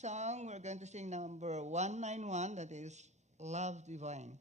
song, we're going to sing number 191, that is Love Divine.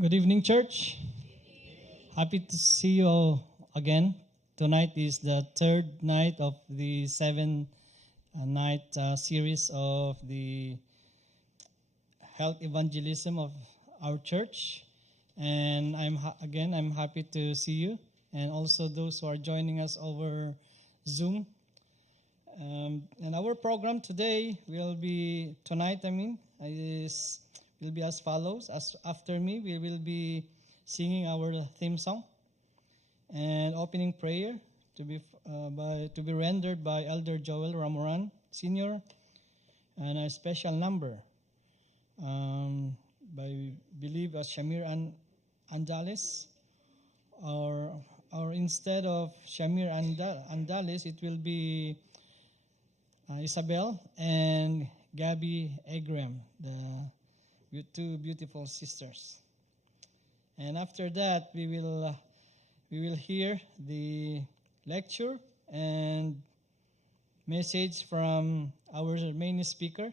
Good evening, church. Happy to see you all again. Tonight is the third night of the 7-night series of the health evangelism of our church. And I'm happy to see you, and also those who are joining us over Zoom. And our program today will be as follows. As after me, we will be singing our theme song and opening prayer to be rendered by Elder Joel Ramoran Sr. and a special number by believe as Shamir Andales, or instead of Shamir Andales, it will be Isabel and Gabby Egrem, the two beautiful sisters. And after that, we will hear the lecture and message from our main speaker,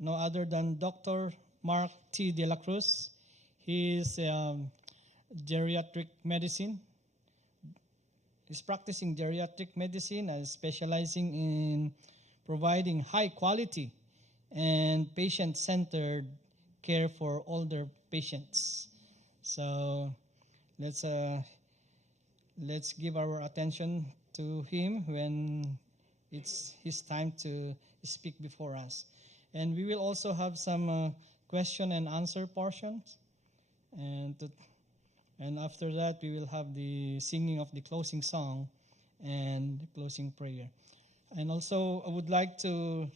no other than Dr. Mark T. Dela Cruz. He is geriatric medicine. He's practicing geriatric medicine and specializing in providing high quality and patient-centered care for older patients. So let's give our attention to him when it's his time to speak before us. And we will also have some question and answer portions. And after that, we will have the singing of the closing song and the closing prayer. And also, I would like to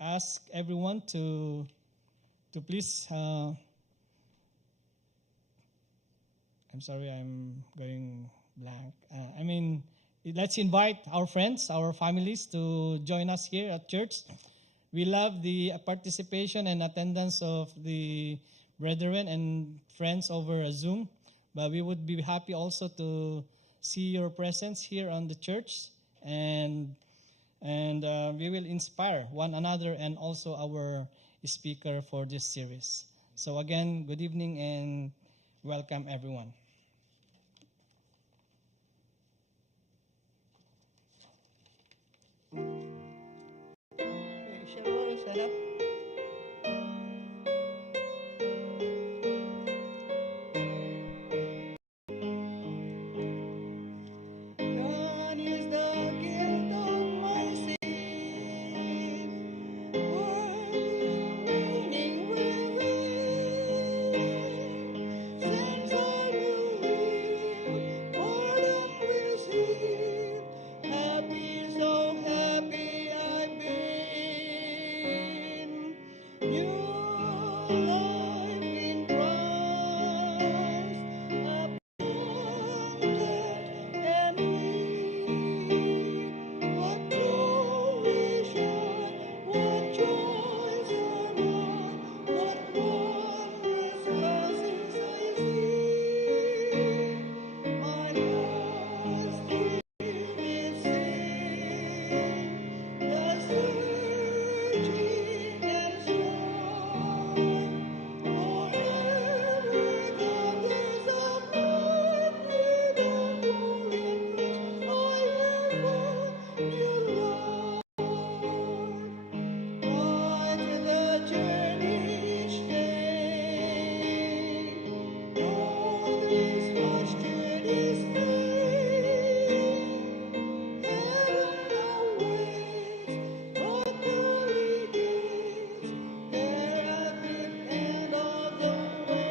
ask everyone to please I'm sorry, I'm going blank. Let's invite our friends, our families to join us here at church. We love the participation and attendance of the brethren and friends over Zoom, but we would be happy also to see your presence here on the church, and we will inspire one another and also our speaker for this series. So again, good evening and welcome everyone. Okay, shall we set up? Gone is the guilt of my sin, world remaining within. Since I believe, pardon received, happy, so happy I've been. New life in Christ, abundant and free. What glory shine, what joys around, what wondrous blessings I see. My heart still is sing, the searching and strong. Forever God is upon me, therefore in Christ I have found new life. Bright the journey each day, though there's much to dismay. Heaven awaits, but glory gates, there at the end of the way.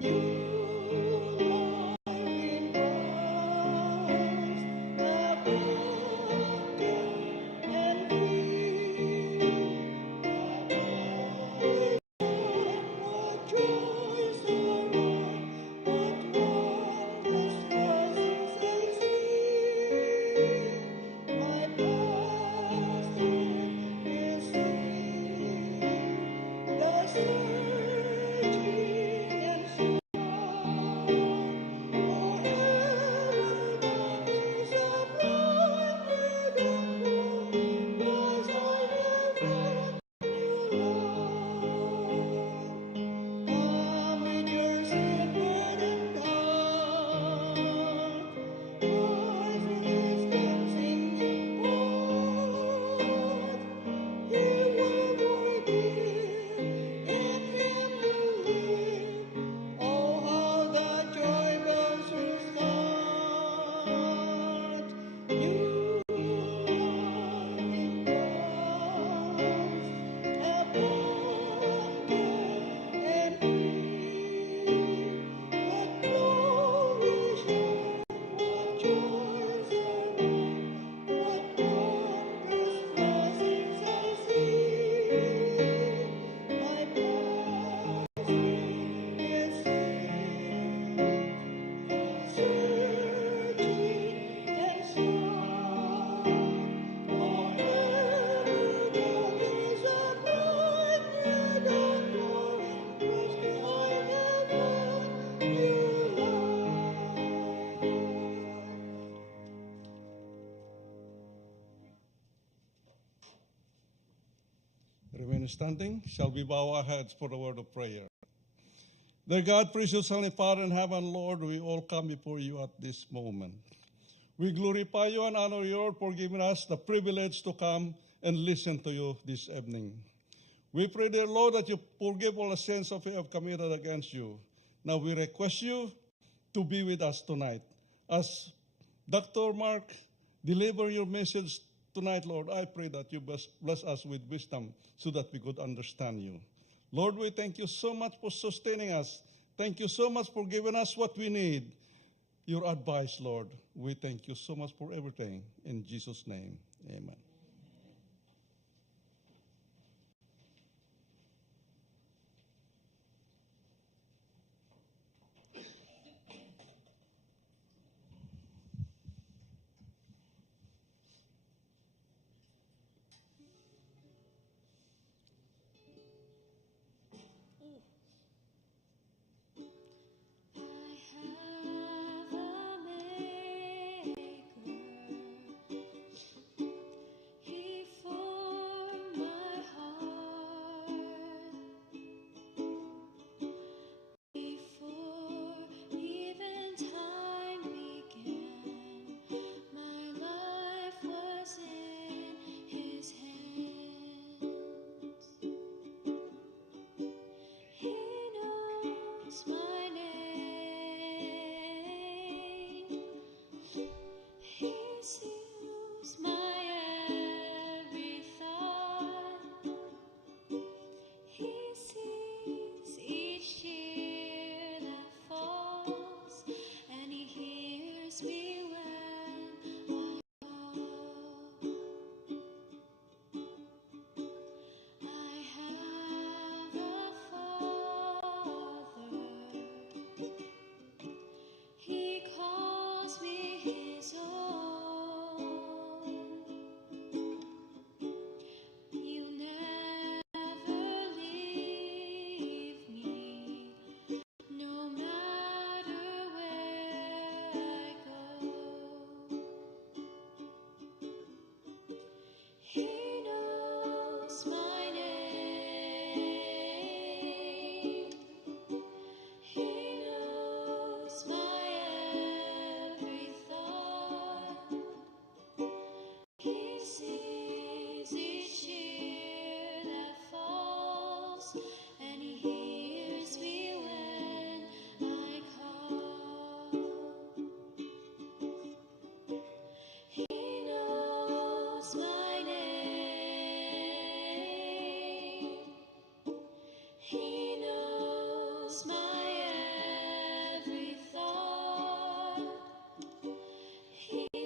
New life in Christ, abundant and free. What joys around, what wondrous blessings I see. My past is seen, the searching and strong. Forever God is upon me, therefore Christ I have found new life. Come with your sin burdened heart, Christ is dancing you forth. He will forgive, in Him you live. Oh, how the joy bells will start. New life in Christ, abundant and free. What glory shine, what joys around, what wondrous blessings I see. My past is seen, searching and strong. Forever God is upon me, therefore in Christ I have found new life. Remain standing. Shall we bow our heads for the word of prayer? Dear God, precious Heavenly Father in heaven, Lord, we all come before you at this moment. We glorify you and honor you for giving us the privilege to come and listen to you this evening. We pray, dear Lord, that you forgive all the sins that we have committed against you. Now we request you to be with us tonight. As Dr. Mark deliver your message tonight, Lord, I pray that you bless us with wisdom so that we could understand you. Lord, we thank you so much for sustaining us. Thank you so much for giving us what we need. Your advice, Lord. We thank you so much for everything. In Jesus' name, amen.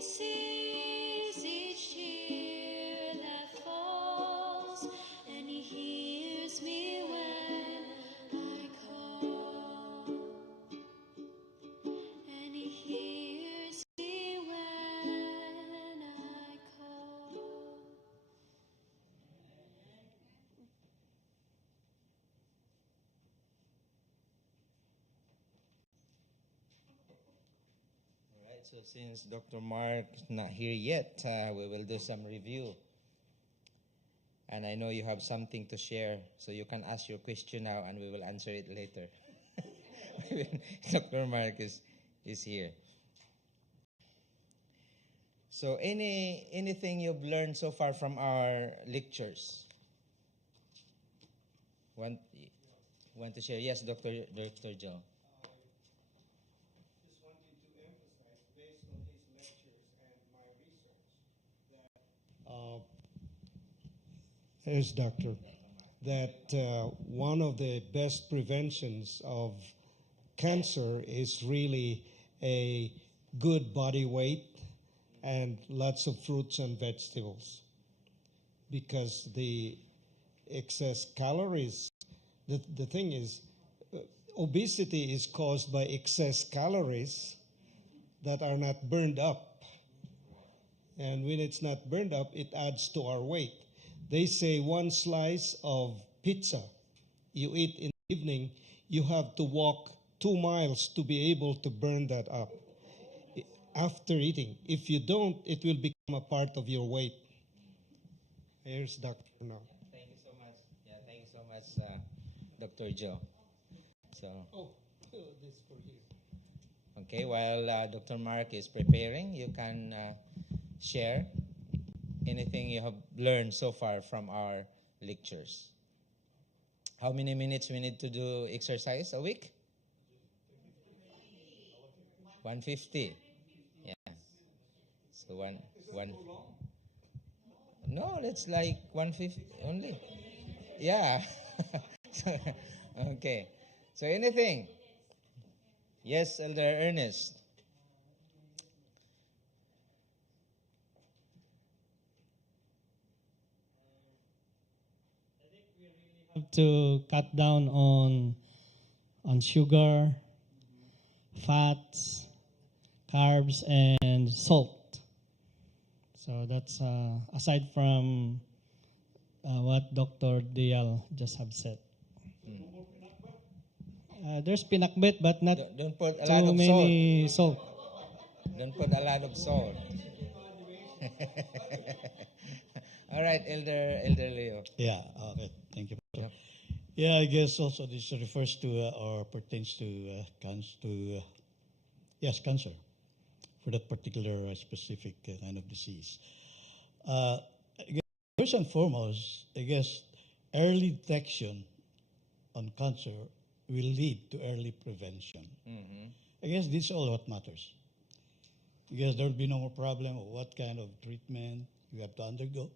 sees each tear that falls, and He hears me when I call, and He hears me when I call. All right, so since Dr. Mark is not here yet, we will do some review. And I know you have something to share, so you can ask your question now and we will answer it later. Dr. Mark is here. So anything you've learned so far from our lectures? Want to share? Yes, Dr. Joe. Just wanted to emphasize, based on his lectures and my research, that yes, doctor, that one of the best preventions of cancer is really a good body weight and lots of fruits and vegetables, because the excess calories, the thing is, obesity is caused by excess calories that are not burned up. And when it's not burned up, it adds to our weight. They say one slice of pizza you eat in the evening, you have to walk 2 miles to be able to burn that up after eating. If you don't, it will become a part of your weight. Here's Dr. now. Thank you so much. Yeah, thank you so much, Dr. Joe. So, This for you. okay, while Dr. Mark is preparing, you can share anything you have learned so far from our lectures. How many minutes we need to do exercise a week? 150. Yeah. So one. No, it's like 150 only. Yeah. Okay. So anything? Yes, Elder Ernest. Have to cut down on sugar, fats, carbs, and salt. So that's aside from what Dr. Dela just have said. There's pinakbet, but not Don't put a lot too of many salt. Don't put a lot of salt. All right, Elder Leo. Yeah, okay. Thank you. Yep. Yeah, I guess also this refers to or pertains to cancer for that particular specific kind of disease. I guess first and foremost, I guess early detection on cancer will lead to early prevention. Mm-hmm. I guess this is all what matters. I guess there will be no more problem of what kind of treatment you have to undergo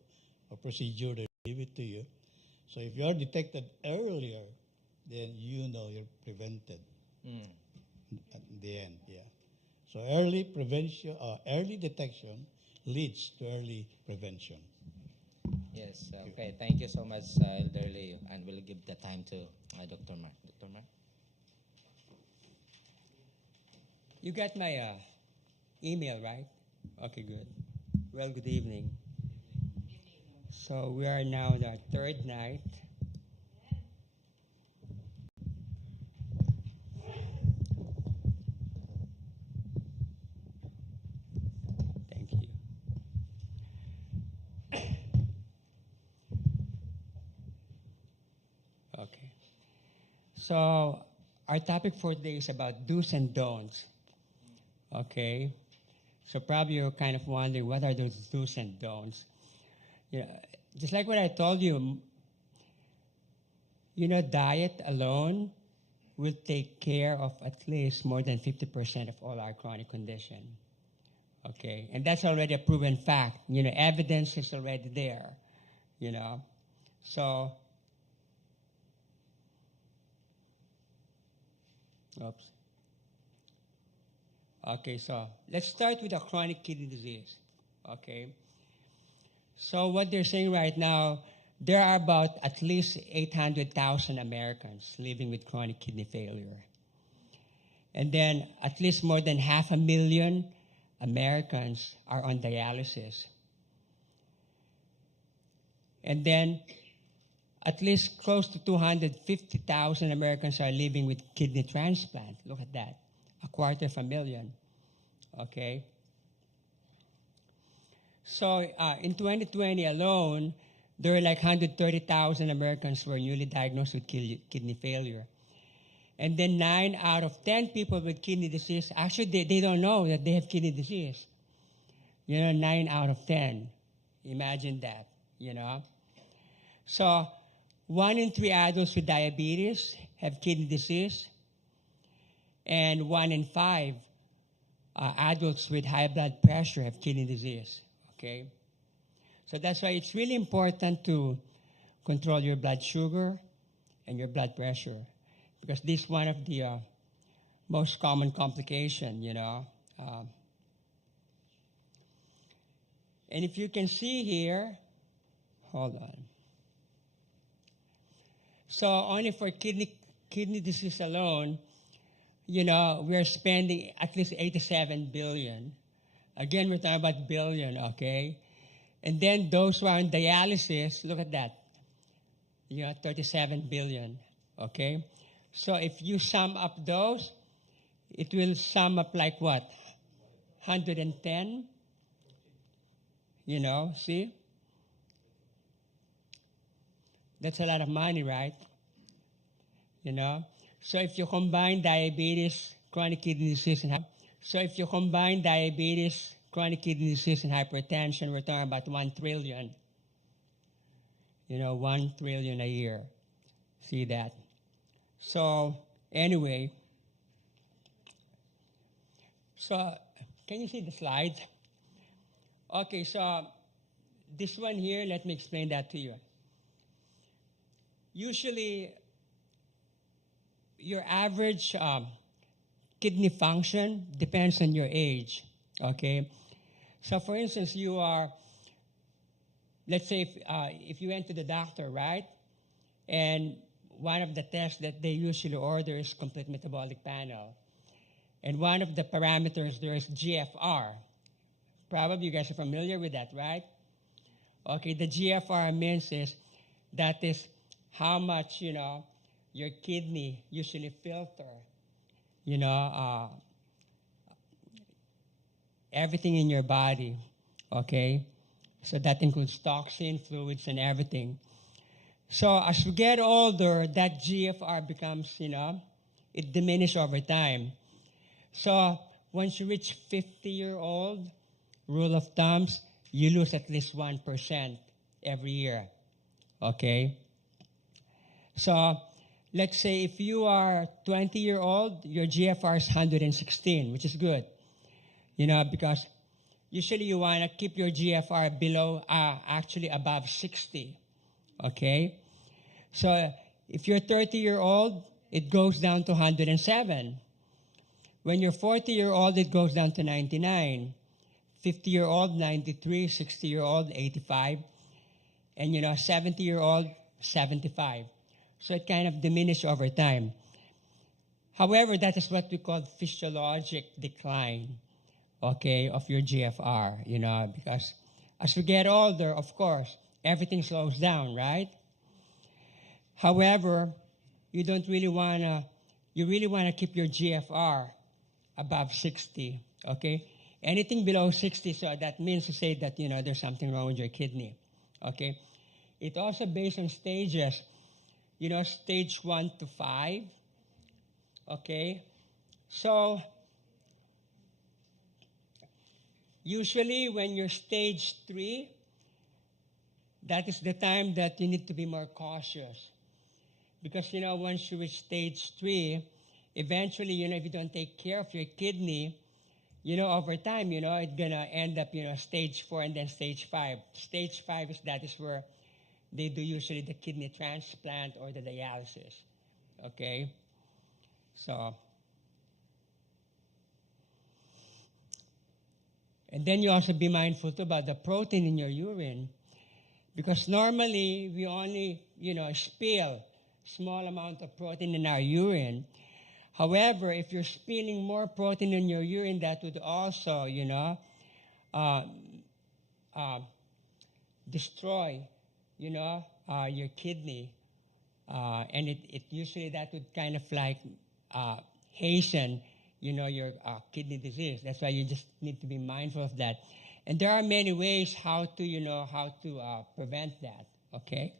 or procedure they give it to you. So if you are detected earlier, then you know you're prevented at the end. Yeah. So early prevention, early detection leads to early prevention. Yes. Okay. Thank you so much, Elder Leo, and we'll give the time to Dr. Mark. Dr. Mark. You got my email, right? Okay, good. Well, good evening. So we are now the third night. Thank you. Okay. So our topic for today is about do's and don'ts. Okay. So probably you're kind of wondering, what are those do's and don'ts? Just like what I told you, diet alone will take care of at least more than 50% of all our chronic condition. Okay, and that's already a proven fact. Evidence is already there. So, oops. Okay, so let's start with a chronic kidney disease. Okay. So what they're saying right now, there are about at least 800,000 Americans living with chronic kidney failure. And then at least more than 500,000 Americans are on dialysis. And then at least close to 250,000 Americans are living with kidney transplant. Look at that, 250,000. Okay. So in 2020 alone, there were like 130,000 Americans who were newly diagnosed with kidney failure. And then 9 out of 10 people with kidney disease, actually they don't know that they have kidney disease. 9 out of 10. Imagine that, So 1 in 3 adults with diabetes have kidney disease, and 1 in 5 adults with high blood pressure have kidney disease. Okay? So that's why it's really important to control your blood sugar and your blood pressure, because this is one of the most common complications, And if you can see here, hold on. So only for kidney disease alone, we're spending at least 87 billion. Again, we're talking about billion, okay? And then those who are on dialysis, look at that. 37 billion, okay? So if you sum up those, it will sum up like what? 110? See? That's a lot of money, right? So if you combine diabetes, chronic kidney disease, and hypertension, we're talking about 1 trillion. 1 trillion a year. See that? So anyway, so can you see the slide? Okay, so this one here, let me explain that to you. Usually, your average kidney function depends on your age, okay? So for instance, you are, let's say if you went to the doctor, right? And one of the tests that they usually order is complete metabolic panel. And one of the parameters there is GFR. Probably you guys are familiar with that, right? Okay, the GFR means that is how much, your kidney usually filter, everything in your body, okay? So that includes toxin, fluids, and everything. So as we get older, that GFR becomes, it diminishes over time. So once you reach 50-year-old, rule of thumbs, you lose at least 1% every year, okay? So let's say if you are 20-year-old, your GFR is 116, which is good, because usually you want to keep your GFR below, actually above 60, okay? So if you're 30-year-old, it goes down to 107. When you're 40-year-old, it goes down to 99. 50-year-old, 93. 60-year-old, 85. And, 70-year-old, 75. So it kind of diminishes over time. However, that is what we call physiologic decline, okay, of your GFR, because as we get older, of course, everything slows down, right? However, you really want to keep your GFR above 60, okay? Anything below 60, so that means to say that, there's something wrong with your kidney, okay? It also based on stages, stage 1 to 5, okay? So usually when you're stage 3, that is the time that you need to be more cautious. Because, once you reach stage 3, eventually, if you don't take care of your kidney, over time, it's going to end up, stage 4 and then stage 5. Stage 5 is where they do usually the kidney transplant or the dialysis, okay? So And then you also be mindful too about the protein in your urine, because normally we only, spill small amount of protein in our urine. However, if you're spilling more protein in your urine, that would also, destroy, your kidney. And it usually that would kind of like hasten, your kidney disease. That's why you just need to be mindful of that. And there are many ways how to prevent that. Okay,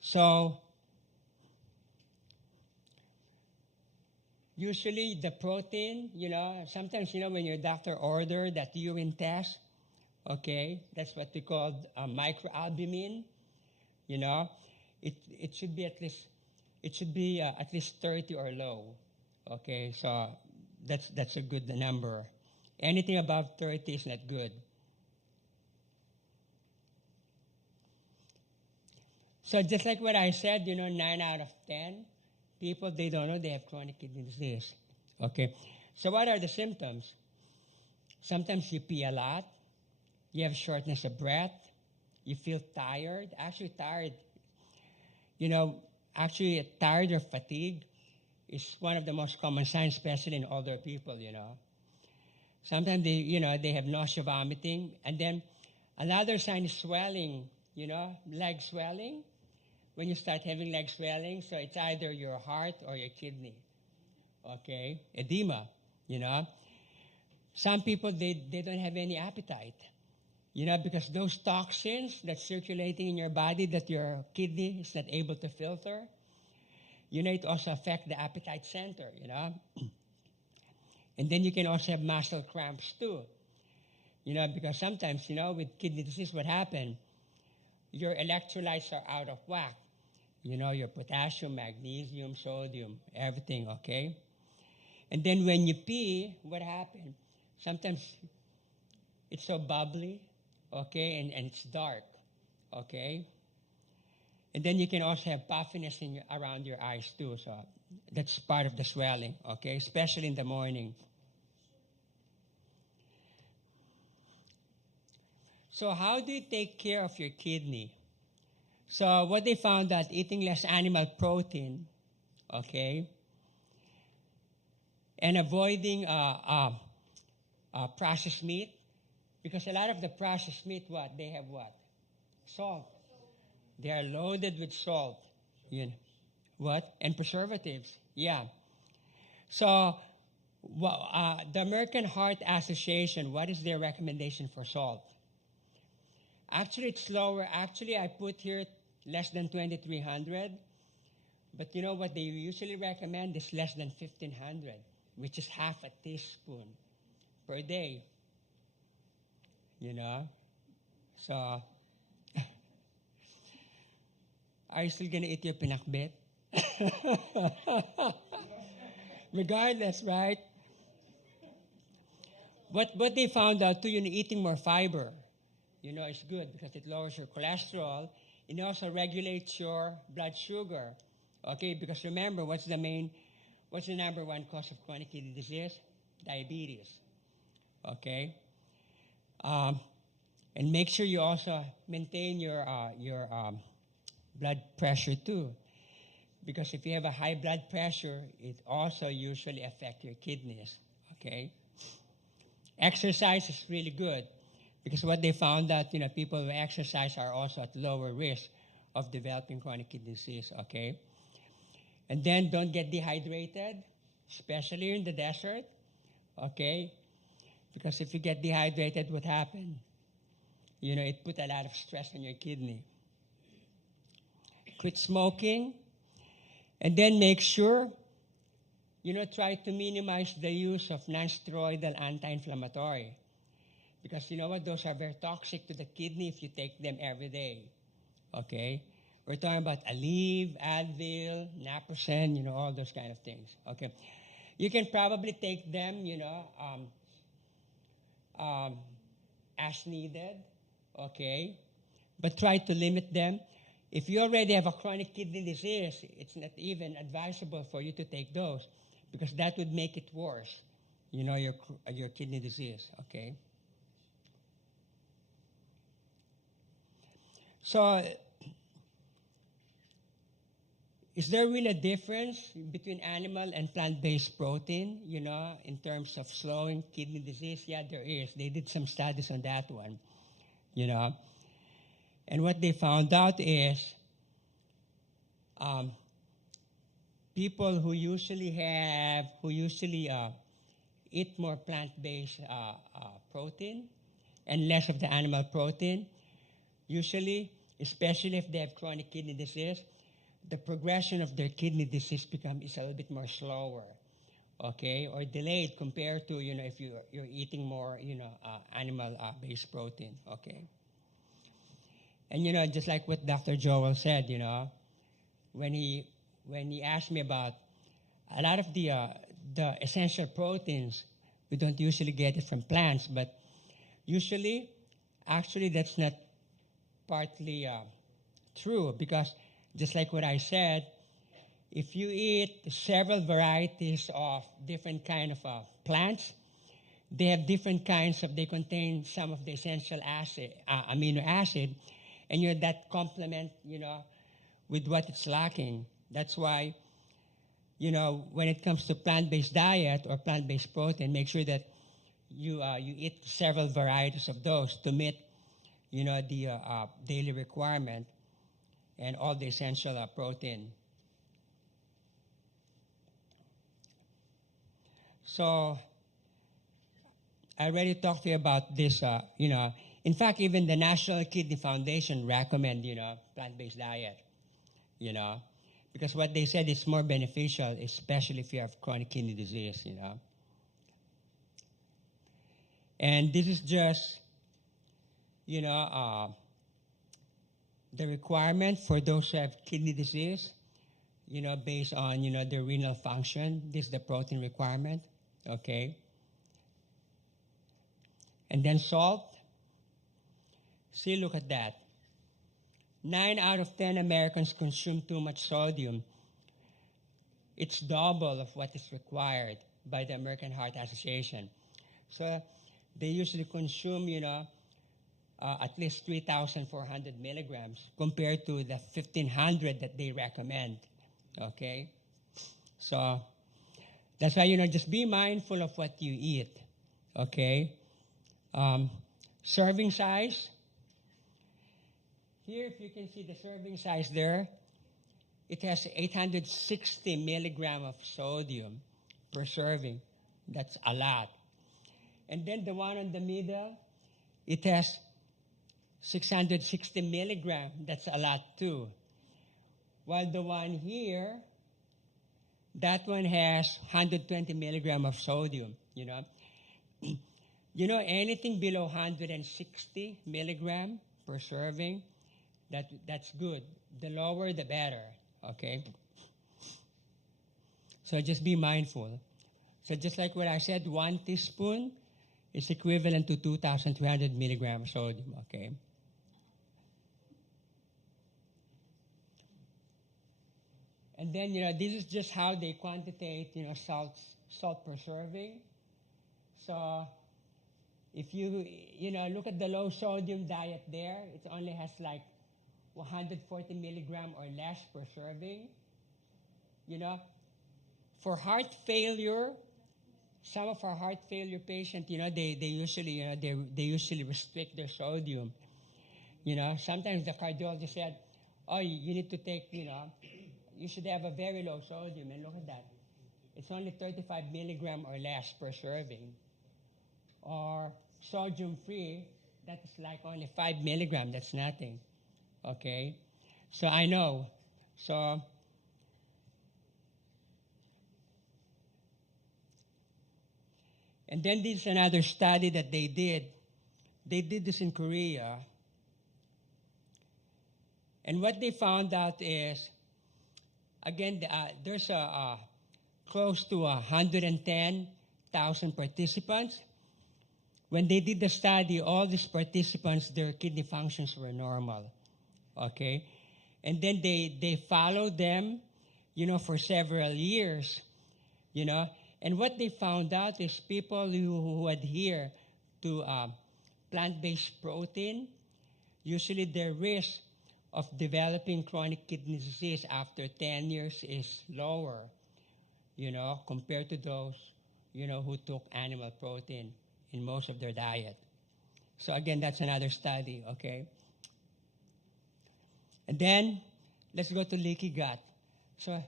so usually the protein, sometimes when your doctor order that urine test, okay, that's what we call microalbumin. It should be at least 30 or low. Okay, so that's a good number. Anything above 30 is not good. So just like what I said, 9 out of 10 people, they don't know they have chronic kidney disease. Okay, so what are the symptoms? Sometimes you pee a lot, you have shortness of breath, you feel tired, tired or fatigued is one of the most common signs, especially in older people, Sometimes they have nausea, vomiting, and then another sign is swelling, leg swelling. When you start having leg swelling, so it's either your heart or your kidney, okay? Edema, Some people, they don't have any appetite, because those toxins that's circulating in your body that your kidney is not able to filter, it also affects the appetite center, And then you can also have muscle cramps too, because sometimes, with kidney disease, what happens? Your electrolytes are out of whack. Your potassium, magnesium, sodium, everything, okay? And then when you pee, what happens? Sometimes it's so bubbly, okay, and it's dark, okay? And then you can also have puffiness around your eyes too, so that's part of the swelling, okay, especially in the morning. So how do you take care of your kidney? So what they found that eating less animal protein, okay, and avoiding processed meat, because a lot of the processed meat, they have what? Salt. They are loaded with salt. What? And preservatives. Yeah. So the American Heart Association, what is their recommendation for salt? Actually, it's lower. Actually, I put here less than 2,300. But what they usually recommend is less than 1,500, which is half a teaspoon per day. So, are you still going to eat your pinakbet? Regardless, right? What they found out too, eating more fiber, is good because it lowers your cholesterol. It also regulates your blood sugar. Okay, because remember, what's the number one cause of chronic kidney disease? Diabetes. Okay? And make sure you also maintain your blood pressure too. Because if you have a high blood pressure, it also usually affects your kidneys. Okay? Exercise is really good because what they found that, people who exercise are also at lower risk of developing chronic kidney disease. Okay? And then don't get dehydrated, especially in the desert. Okay? Because if you get dehydrated, what happens? It put a lot of stress on your kidney. Quit smoking. And then make sure, try to minimize the use of non-steroidal anti-inflammatory. Because those are very toxic to the kidney if you take them every day. Okay? We're talking about Aleve, Advil, Naproxen, all those kind of things. Okay? You can probably take them, as needed. Okay? But try to limit them. If you already have a chronic kidney disease, it's not even advisable for you to take those because that would make it worse, your kidney disease, okay? So, is there really a difference between animal and plant-based protein, in terms of slowing kidney disease? Yeah, there is. They did some studies on that one, And what they found out is people who usually eat more plant-based protein and less of the animal protein, usually, especially if they have chronic kidney disease, the progression of their kidney disease is a little bit more slower, okay, or delayed compared to, if you're eating more, animal-based protein, okay. And, just like what Dr. Joel said, when he asked me about a lot of the essential proteins, we don't usually get it from plants, but actually that's not partly true, because just like what I said, if you eat several varieties of different kind of plants, they have different kinds they contain some of the essential amino acid, and that complement, with what it's lacking. That's why, when it comes to plant-based diet or plant-based protein, make sure that you eat several varieties of those to meet, the daily requirement and all the essential protein. So I already talked to you about this, In fact, even the National Kidney Foundation recommend, plant-based diet, because what they said is more beneficial, especially if you have chronic kidney disease, And this is just, the requirement for those who have kidney disease, based on, their renal function. This is the protein requirement, okay? And then salt. See, look at that. 9 out of 10 Americans consume too much sodium. It's double of what is required by the American Heart Association. So they usually consume, at least 3,400 milligrams compared to the 1,500 that they recommend, okay? So that's why, just be mindful of what you eat, okay? Serving size. Here, if you can see the serving size there, it has 860 milligram of sodium per serving. That's a lot. And then the one in the middle, it has 660 milligram. That's a lot too. While the one here, that one has 120 milligram of sodium, Anything below 160 milligram per serving, that's good. The lower, the better, okay? So just be mindful. So just like what I said, 1 teaspoon is equivalent to 2,300 milligrams of sodium, okay? And then, this is just how they quantitate, salt per serving. So if you, look at the low sodium diet there, it only has like 140 milligram or less per serving. For heart failure, some of our heart failure patients, they usually restrict their sodium. Sometimes the cardiologist said, oh, you need to take, you should have a very low sodium, and look at that. It's only 35 milligram or less per serving. Or sodium-free, that is like only 5 milligram, that's nothing, okay? So I know. So and then this is another study that they did. They did this in Korea. And what they found out is, again, there's close to 110,000 participants. When they did the study, all these participants, their kidney functions were normal, okay? And then they followed them, for several years, And what they found out is people who adhere to plant-based protein, usually their risk of developing chronic kidney disease after 10 years is lower, compared to those, who took animal protein in most of their diet. So again, that's another study, okay? And then, let's go to leaky gut. So,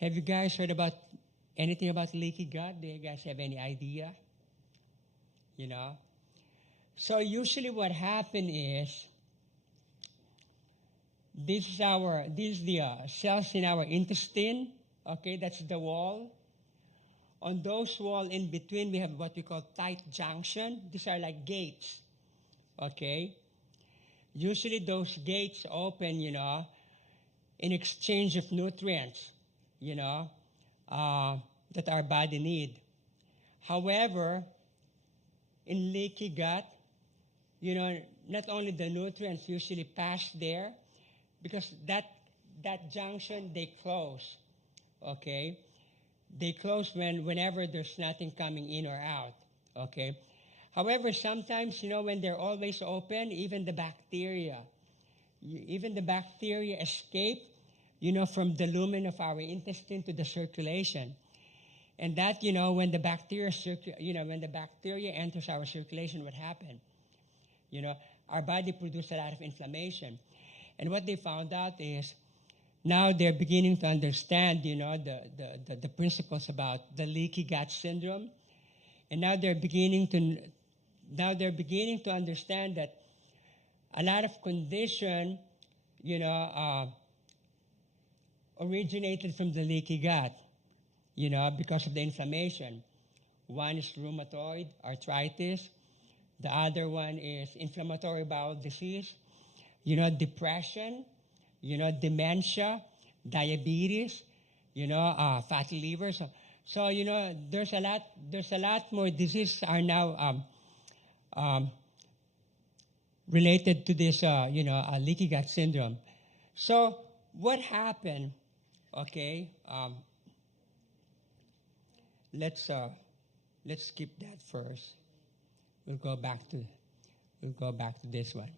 have you guys heard about anything about leaky gut? Do you guys have any idea? So usually what happens is, this is the cells in our intestine, okay? That's the wall. On those walls in between, we have what we call tight junction. These are like gates, okay? Usually those gates open, in exchange of nutrients, that our body need. However, in leaky gut, not only the nutrients usually pass there, because that junction, they close, okay? They close whenever there's nothing coming in or out, okay? However, sometimes, when they're always open, even the bacteria escape, from the lumen of our intestine to the circulation. And that, when the bacteria enters our circulation, what happened? Our body produces a lot of inflammation. And what they found out is, now they're beginning to understand, the principles about the leaky gut syndrome. And now they're beginning to understand that a lot of condition, originated from the leaky gut, because of the inflammation. One is rheumatoid arthritis. The other one is inflammatory bowel disease, depression, dementia, diabetes, fatty liver. So there's a lot more diseases are now related to this, leaky gut syndrome. So what happened? Okay, let's skip that first. We'll go back to this one.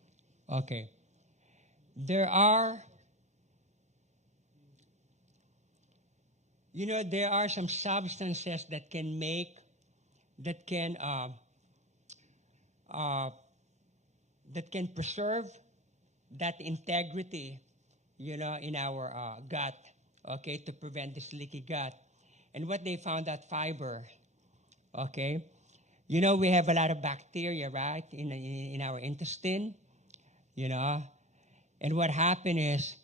Okay, there are some substances that can preserve that integrity, in our gut, okay, to prevent this leaky gut. And what they found out, fiber, okay. We have a lot of bacteria, right, in our intestine, and what happened is,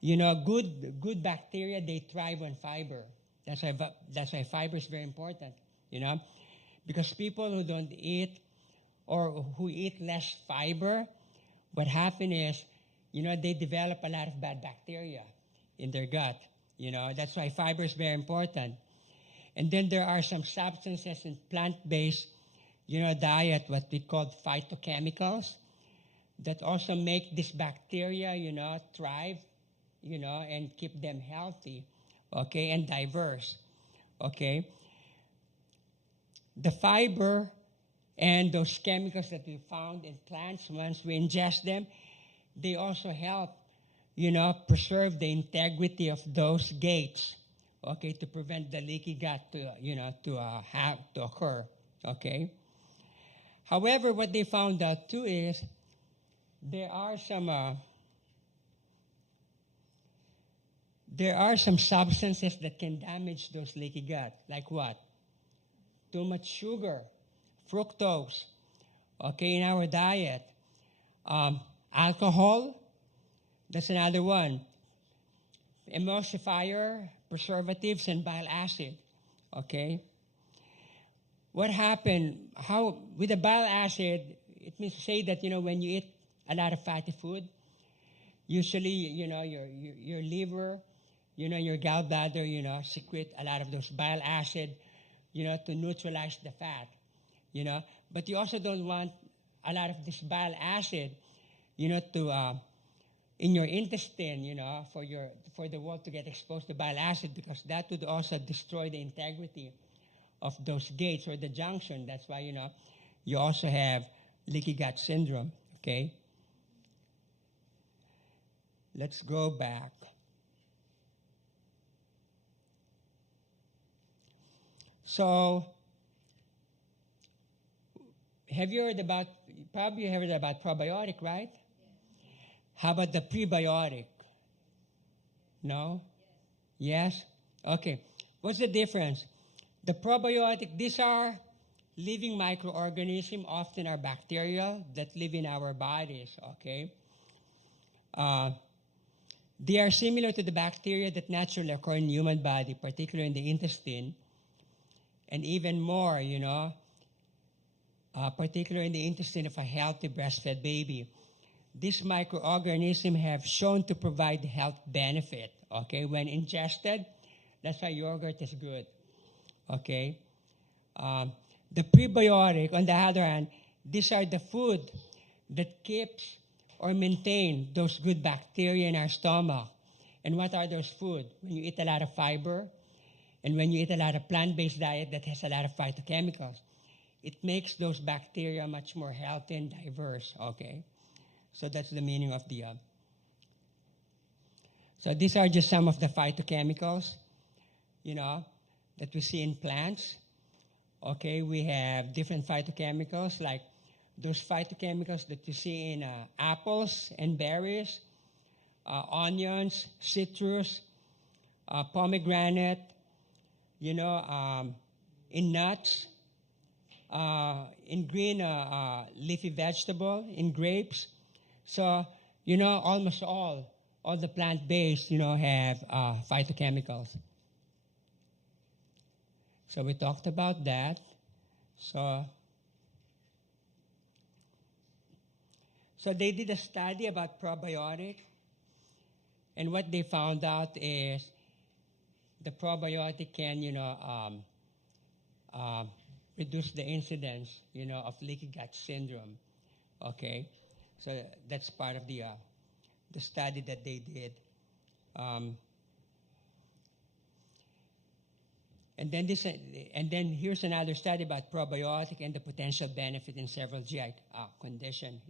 good bacteria, they thrive on fiber. That's why fiber is very important, because people who don't eat or who eat less fiber, what happened is, they develop a lot of bad bacteria in their gut. That's why fiber is very important. And then there are some substances in plant-based, diet, what we call phytochemicals, that also make this bacteria, thrive, and keep them healthy, okay, and diverse, okay. The fiber and those chemicals that we found in plants, once we ingest them, they also help, preserve the integrity of those gates, okay, to prevent the leaky gut to occur, okay. However, what they found out too is there are some substances that can damage those leaky gut, like what? Too much sugar, fructose, okay, in our diet. Alcohol, that's another one. Emulsifier, preservatives, and bile acid, okay? What happened? With the bile acid, it means to say that, when you eat a lot of fatty food, usually, your liver, your gallbladder, secrete a lot of those bile acid, to neutralize the fat, But you also don't want a lot of this bile acid, to in your intestine, for the wall to get exposed to bile acid, because that would also destroy the integrity of those gates or the junction. That's why, you also have leaky gut syndrome, okay? Let's go back. So, probably heard about probiotic, right? How about the prebiotic? No? Yes? Okay. What's the difference? The probiotic, these are living microorganisms, often are bacterial, that live in our bodies, okay? They are similar to the bacteria that naturally occur in the human body, particularly in the intestine, and even more, particularly in the intestine of a healthy breastfed baby. These microorganisms have shown to provide health benefit, okay, when ingested. That's why yogurt is good, okay? The prebiotic, on the other hand, these are the food that keeps or maintain those good bacteria in our stomach. And what are those food? When you eat a lot of fiber, and when you eat a lot of plant-based diet that has a lot of phytochemicals, it makes those bacteria much more healthy and diverse, okay? So that's the meaning of the... So these are just some of the phytochemicals, that we see in plants. Okay, we have different phytochemicals, like those phytochemicals that you see in apples and berries, onions, citrus, pomegranate, in nuts, in green leafy vegetable, in grapes. So, almost all the plant-based, have phytochemicals. So we talked about that. So they did a study about probiotic, and what they found out is the probiotic can, reduce the incidence, of leaky gut syndrome. Okay, so that's part of the study that they did. And then here's another study about probiotic and the potential benefit in several GI conditions.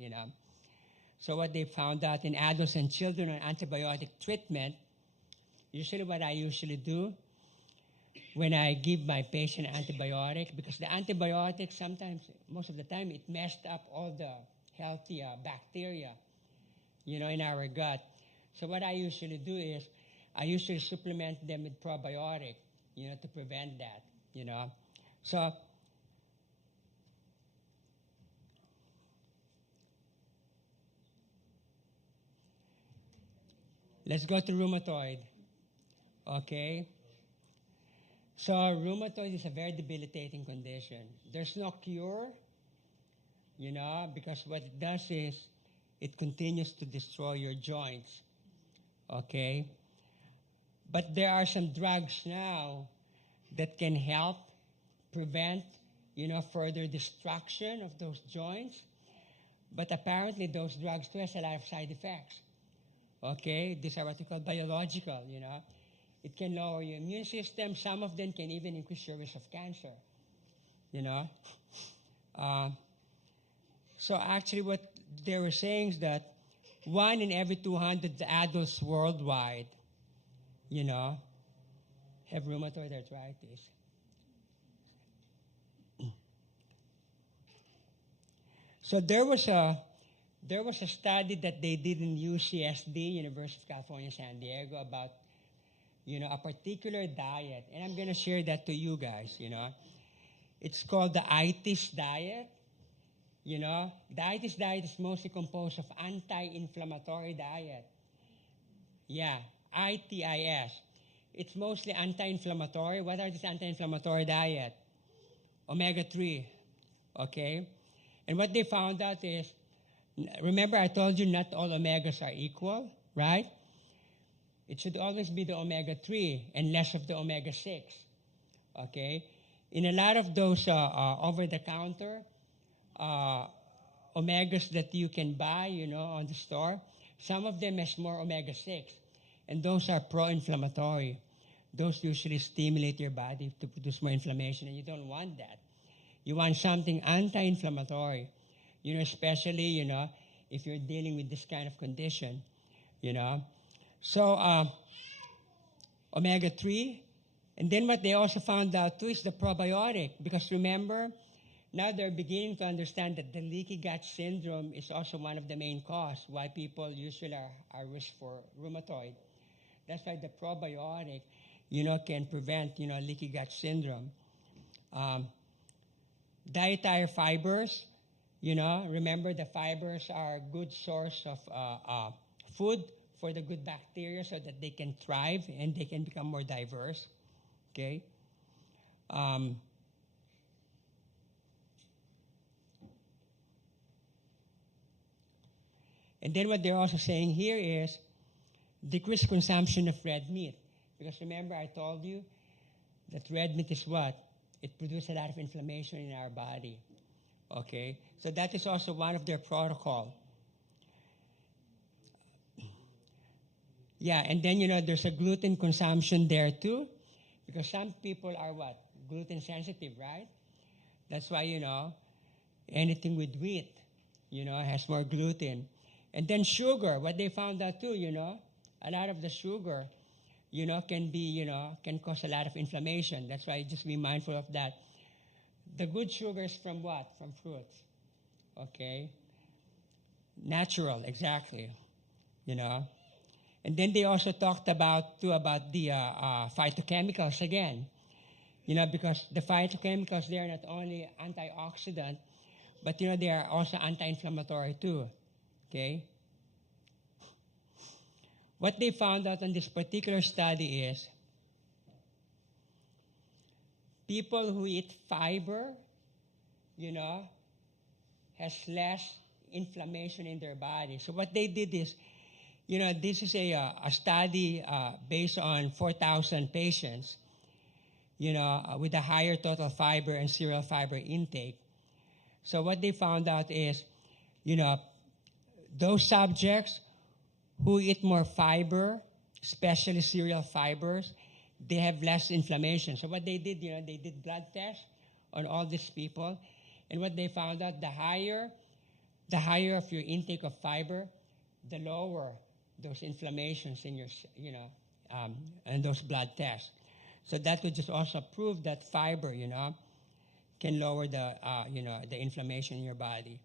So what they found out in adults and children on antibiotic treatment, usually what I usually do when I give my patient antibiotic, because the antibiotic sometimes, most of the time, it messed up all the healthy bacteria, in our gut. So what I usually do is I usually supplement them with probiotic, to prevent that, So let's go to rheumatoid, okay? So rheumatoid is a very debilitating condition. There's no cure, because what it does is it continues to destroy your joints, okay? But there are some drugs now that can help prevent, further destruction of those joints. But apparently those drugs too has a lot of side effects. Okay, these are what we call biological, It can lower your immune system. Some of them can even increase your risk of cancer, So actually what they were saying is that 1 in every 200 adults worldwide, have rheumatoid arthritis. So there was a study that they did in UCSD, University of California, San Diego, about, a particular diet. And I'm going to share that to you guys, It's called the ITIS diet. The ITIS diet is mostly composed of anti-inflammatory diet. Yeah, ITIS. It's mostly anti-inflammatory. What are these anti-inflammatory diet? Omega-3, okay? And what they found out is, remember I told you not all omegas are equal, right? It should always be the omega-3 and less of the omega-6, okay? In a lot of those over-the-counter omegas that you can buy, on the store, some of them has more omega-6, and those are pro-inflammatory. Those usually stimulate your body to produce more inflammation, and you don't want that. You want something anti-inflammatory, especially, if you're dealing with this kind of condition, So omega-3. And then what they also found out too is the probiotic, because remember, now they're beginning to understand that the leaky gut syndrome is also one of the main causes why people usually are risk for rheumatoid. That's why the probiotic, can prevent, leaky gut syndrome. Dietary fibers, remember the fibers are a good source of food for the good bacteria so that they can thrive and they can become more diverse. Okay. And then what they're also saying here is decrease consumption of red meat. Because remember, I told you that red meat is what? It produces a lot of inflammation in our body. Okay? So that is also one of their protocol. Yeah, and then, there's a gluten consumption there too. Because some people are what? Gluten sensitive, right? That's why, anything with wheat, has more gluten. And then sugar, what they found out too, a lot of the sugar, can cause a lot of inflammation. That's why just be mindful of that. The good sugars from what? From fruits. Okay? Natural, exactly. And then they also talked about the phytochemicals again. Because the phytochemicals, they are not only antioxidant, but, they are also anti-inflammatory too. Okay? What they found out on this particular study is people who eat fiber, has less inflammation in their body. So what they did is, this is a study based on 4,000 patients, with a higher total fiber and cereal fiber intake. So what they found out is, those subjects who eat more fiber, especially cereal fibers, they have less inflammation. So what they did, they did blood tests on all these people. And what they found out, the higher of your intake of fiber, the lower those inflammations in your, and those blood tests. So that would just also prove that fiber, can lower the, the inflammation in your body.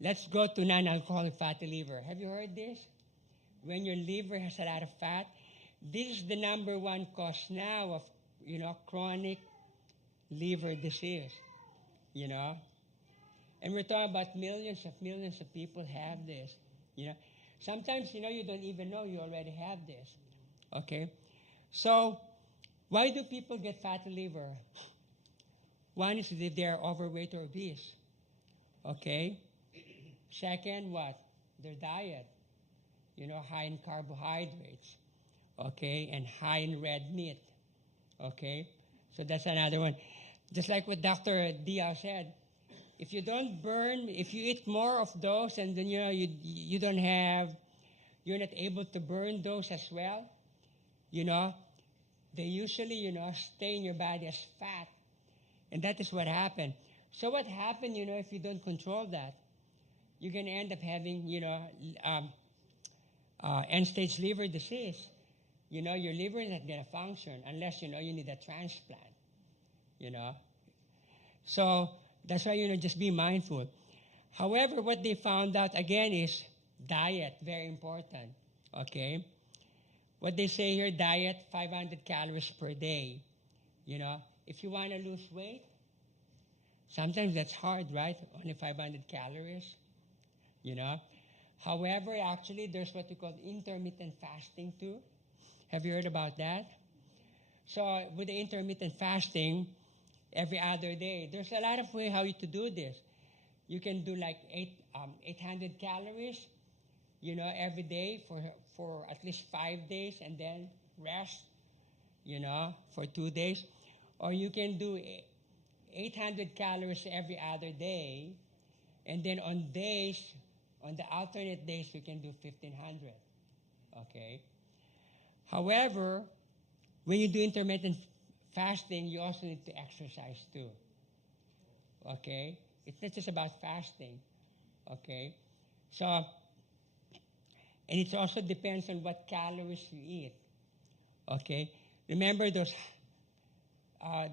Let's go to non-alcoholic fatty liver. Have you heard this? When your liver has a lot of fat, this is the number one cause now of, chronic liver disease, And we're talking about millions of people have this, Sometimes, you don't even know you already have this, okay? So, why do people get fatty liver? One is if they are overweight or obese, okay? Second, what? Their diet, high in carbohydrates, okay, and high in red meat, okay? So that's another one. Just like what Dr. Dela said, if you eat more of those and then, you're not able to burn those as well, they usually, stay in your body as fat. And that is what happened. So what happened, if you don't control that? You're going to end up having, end-stage liver disease. Your liver is not going to function unless, you need a transplant, So that's why, just be mindful. However, what they found out, again, is diet, very important, okay? What they say here, diet, 500 calories per day. If you want to lose weight, sometimes that's hard, right? Only 500 calories. However, actually, there's what we call intermittent fasting too. Have you heard about that? So with the intermittent fasting, every other day, there's a lot of ways how to do this. You can do like 800 calories, every day for at least 5 days and then rest, for 2 days. Or you can do 800 calories every other day, and then on the alternate days, you can do 1,500, okay? However, when you do intermittent fasting, you also need to exercise too, okay? It's not just about fasting, okay? So And it also depends on what calories you eat. Okay? Remember those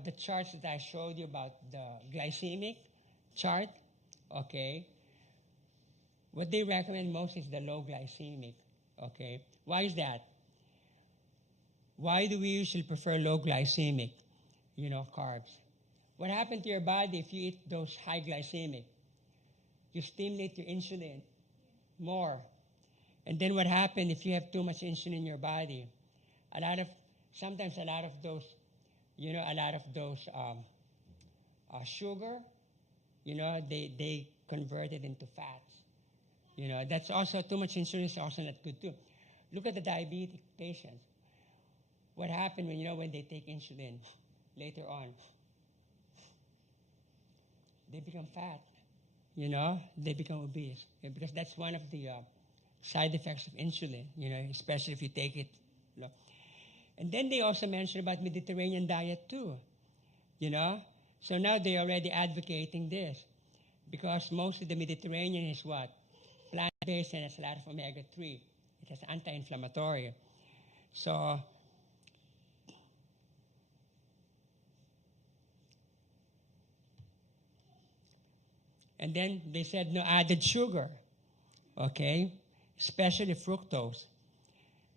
the charts that I showed you about the glycemic chart? Okay? What they recommend most is the low glycemic. Okay? Why is that? Why do we usually prefer low glycemic, carbs? What happened to your body if you eat those high glycemic? You stimulate your insulin more. And then what happened if you have too much insulin in your body? Sometimes a lot of those sugar, they convert it into fats. That's also, too much insulin is also not good too. Look at the diabetic patients. What happened when they take insulin later on? They become fat. They become obese. Because that's one of the side effects of insulin, especially if you take it. And then they also mentioned about Mediterranean diet too, So now they're already advocating this because most of the Mediterranean is what? Plant-based and has a lot of omega-3. It has anti-inflammatory. So, and then they said no added sugar, okay? Especially fructose.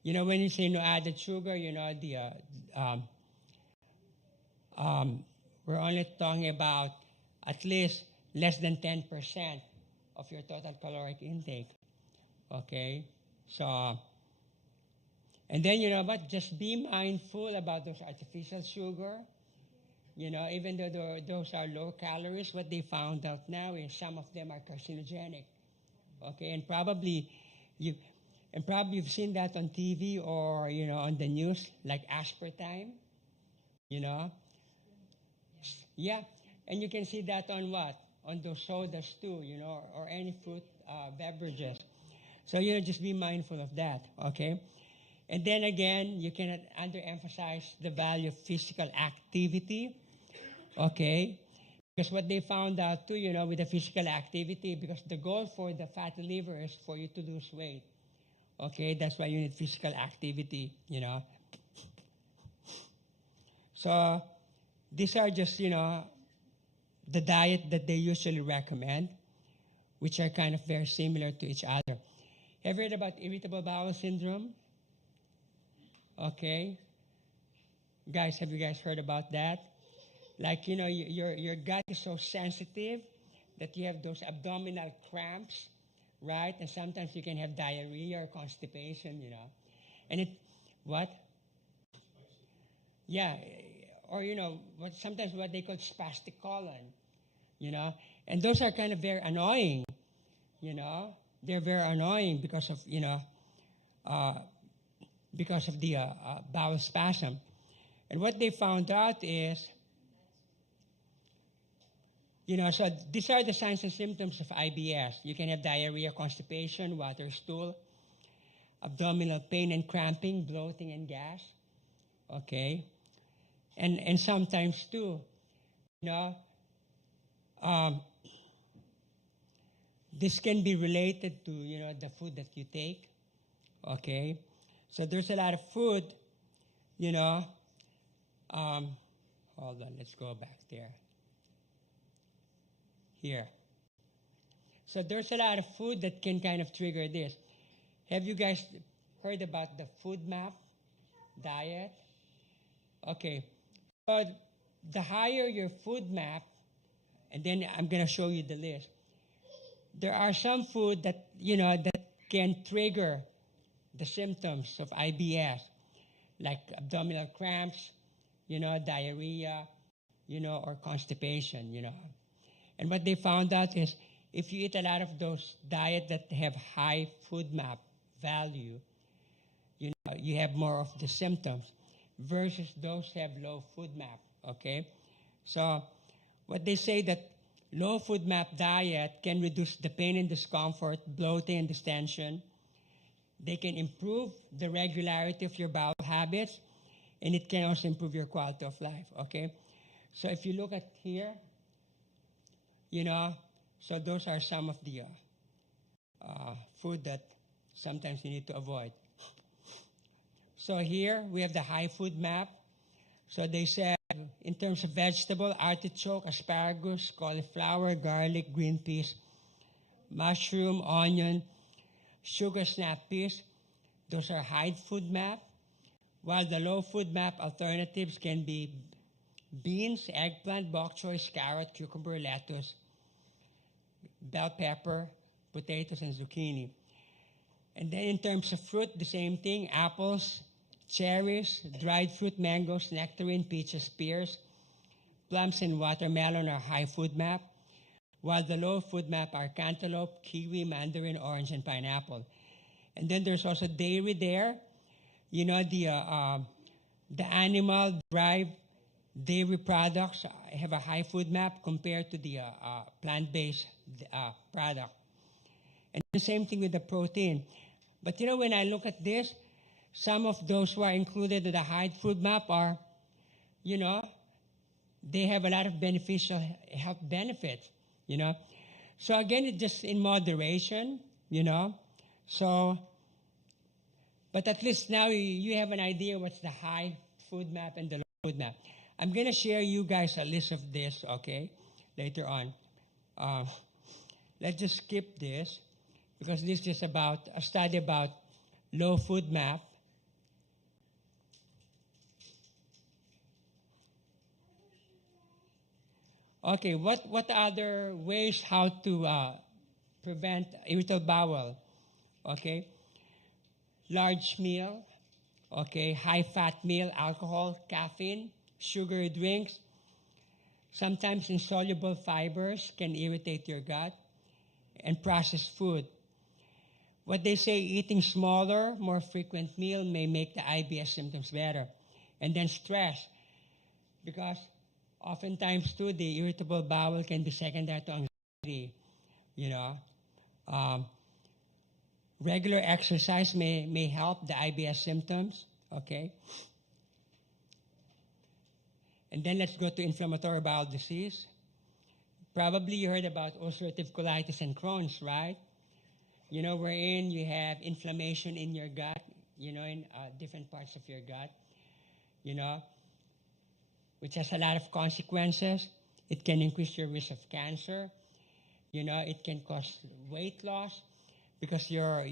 When you say no added sugar, we're only talking about at least less than 10% of your total caloric intake, okay? So, and then, but just be mindful about those artificial sugar. Even though those are low calories, what they found out now is some of them are carcinogenic, okay? And probably you've seen that on TV or, on the news, like aspartame, Yeah, and you can see that on what? On those sodas too, or any fruit beverages. So, just be mindful of that, okay? And then again, you cannot underemphasize the value of physical activity, okay? Because what they found out too, with the physical activity, because the goal for the fatty liver is for you to lose weight. Okay, that's why you need physical activity, So these are just, the diet that they usually recommend, which are kind of very similar to each other. Have you heard about irritable bowel syndrome? Okay. Guys, have you guys heard about that? Like, your gut is so sensitive that you have those abdominal cramps, right? And sometimes you can have diarrhea or constipation, And what? Yeah, or, sometimes what they call spastic colon, And those are kind of very annoying, They're very annoying because of, the bowel spasm. And what they found out is, so these are the signs and symptoms of IBS. You can have diarrhea, constipation, water stool, abdominal pain and cramping, bloating and gas, okay? And sometimes too, this can be related to, the food that you take, okay? So there's a lot of food, hold on, let's go back there. Here. So there's a lot of food that can kind of trigger this. Have you guys heard about the food map diet? Okay. So the higher your food map, and then I'm going to show you the list. There are some food that, that can trigger the symptoms of IBS, like abdominal cramps, diarrhea, or constipation, And what they found out is if you eat a lot of those diets that have high food map value, you have more of the symptoms versus those have low food map, okay? So what they say that low food map diet can reduce the pain and discomfort, bloating and distension. They can improve the regularity of your bowel habits, and it can also improve your quality of life, okay? So if you look at here, so those are some of the food that sometimes you need to avoid. So here we have the high food map. So they said in terms of vegetable, artichoke, asparagus, cauliflower, garlic, green peas, mushroom, onion, sugar snap peas. Those are high food map. While the low food map alternatives can be beans, eggplant, bok choy, carrot, cucumber, lettuce, bell pepper, potatoes, and zucchini. And then in terms of fruit, the same thing, apples, cherries, dried fruit, mangoes, nectarine, peaches, pears, plums, and watermelon are high food map, while the low food map are cantaloupe, kiwi, mandarin, orange, and pineapple. And then there's also dairy there. You know, the animal-derived dairy products have a high food map compared to the plant-based product. And the same thing with the protein. But you know, when I look at this, some of those who are included in the high food map are, you know, they have a lot of beneficial health benefits, you know. So again, it's just in moderation, you know. So, but at least now you have an idea what's the high food map and the low food map. I'm going to share you guys a list of this, okay, later on. Let's just skip this because this is about a study about low food map. Okay, what other ways how to prevent irritable bowel? Okay, large meal, okay, high-fat meal, alcohol, caffeine, sugary drinks. Sometimes insoluble fibers can irritate your gut, and processed food. What they say, eating smaller, more frequent meal may make the IBS symptoms better. And then stress, because oftentimes too, the irritable bowel can be secondary to anxiety, you know. Regular exercise may help the IBS symptoms, okay? And then let's go to inflammatory bowel disease. Probably you heard about ulcerative colitis and Crohn's, right? You know, wherein you have inflammation in your gut, you know, in different parts of your gut, you know, which has a lot of consequences. It can increase your risk of cancer. You know, it can cause weight loss because your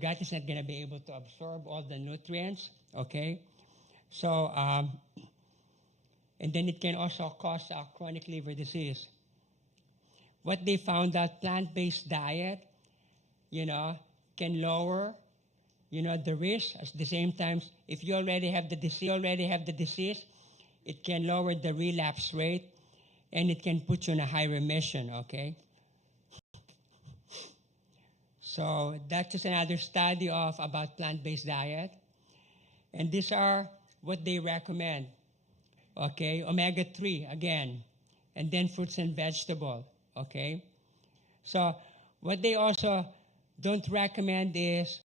gut is not going to be able to absorb all the nutrients, okay? So, and then it can also cause chronic liver disease. What they found out, plant-based diet, you know, can lower, you know, the risk. At the same time, if you already have the disease, it can lower the relapse rate, and it can put you in a high remission, okay? So that's just another study about plant-based diet. And these are what they recommend, okay? Omega-3, again, and then fruits and vegetables, okay? So what they also don't recommend is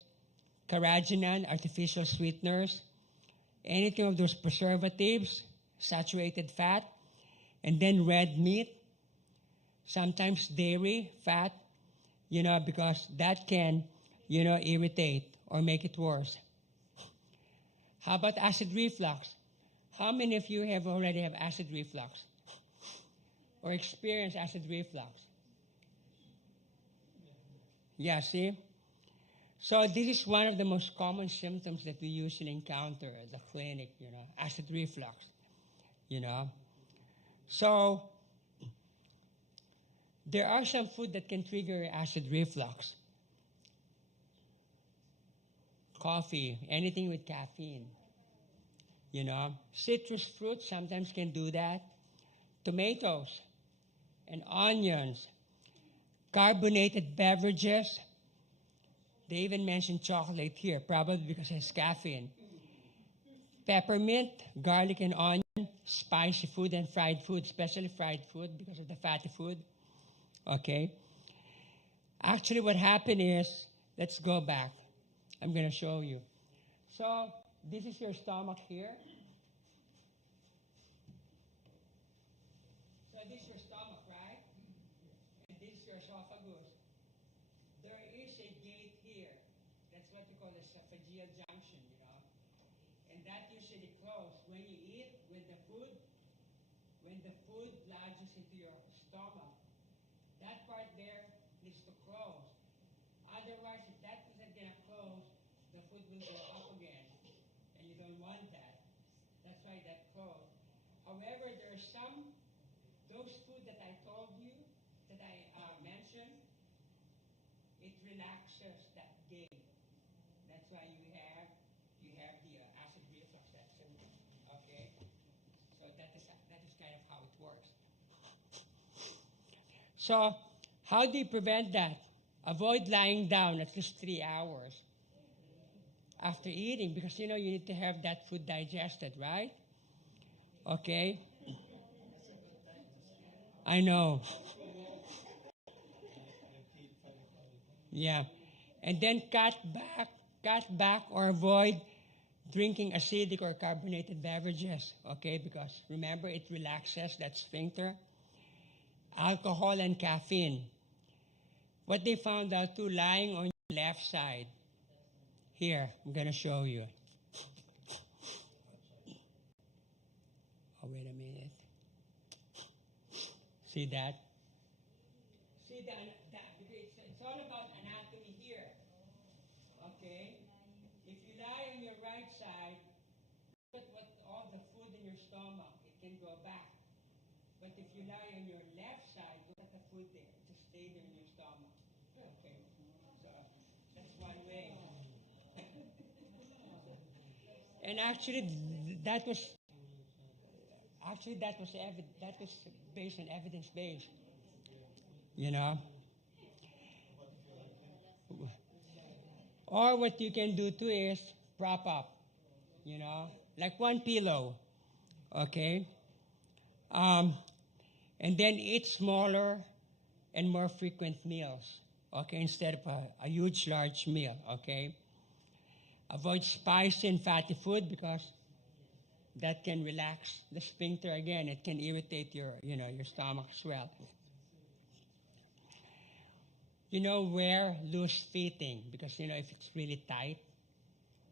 carrageenan, artificial sweeteners, anything of those preservatives, saturated fat, and then red meat, sometimes dairy, fat, you know, because that can, you know, irritate or make it worse. How about acid reflux? How many of you already have acid reflux or experience acid reflux? Yeah, see? So this is one of the most common symptoms that we usually encounter at the clinic, you know, acid reflux, you know. So there are some food that can trigger acid reflux. Coffee, anything with caffeine, you know. Citrus fruits sometimes can do that. Tomatoes and onions, carbonated beverages. They even mentioned chocolate here, probably because it has caffeine. Peppermint, garlic and onion, spicy food and fried food, especially fried food because of the fatty food. Okay. Actually, what happened is, let's go back. I'm going to show you. So this is your stomach here. So this is your stomach, right? And this is your esophagus. There is a gate here That's what we call the esophageal junction, you know. And that usually closes when you eat, when the food lodges into your stomach. That part there needs to close. Otherwise, if that isn't going to close, the food will go up again. And you don't want that. That's why that closed. However, there are some, those food that I told you, that I mentioned, it relaxes that gate. That's why you have the acid reflux action. Okay, so that is kind of how it works. So, how do you prevent that? Avoid lying down at least 3 hours after eating, because you know you need to have that food digested, right? Okay. I know. Yeah. And then cut back or avoid drinking acidic or carbonated beverages, okay? Because remember, it relaxes that sphincter. Alcohol and caffeine. What they found out too, lying on your left side. Here, I'm going to show you. Oh, wait a minute. See that? See that? It's all about anatomy here. Okay? If you lie on your right side, look at what all the food in your stomach, it can go back. But if you lie on your left side, look at the food there. It just stays there in your stomach. Okay? So that's one way. And actually, that was based on evidence-based. You know? Or what you can do too is prop up, you know, like one pillow, okay? And then eat smaller and more frequent meals, okay, instead of a huge, large meal, okay? Avoid spicy and fatty food because that can relax the sphincter again. It can irritate your stomach as well. You know, wear loose fitting because, you know, if it's really tight,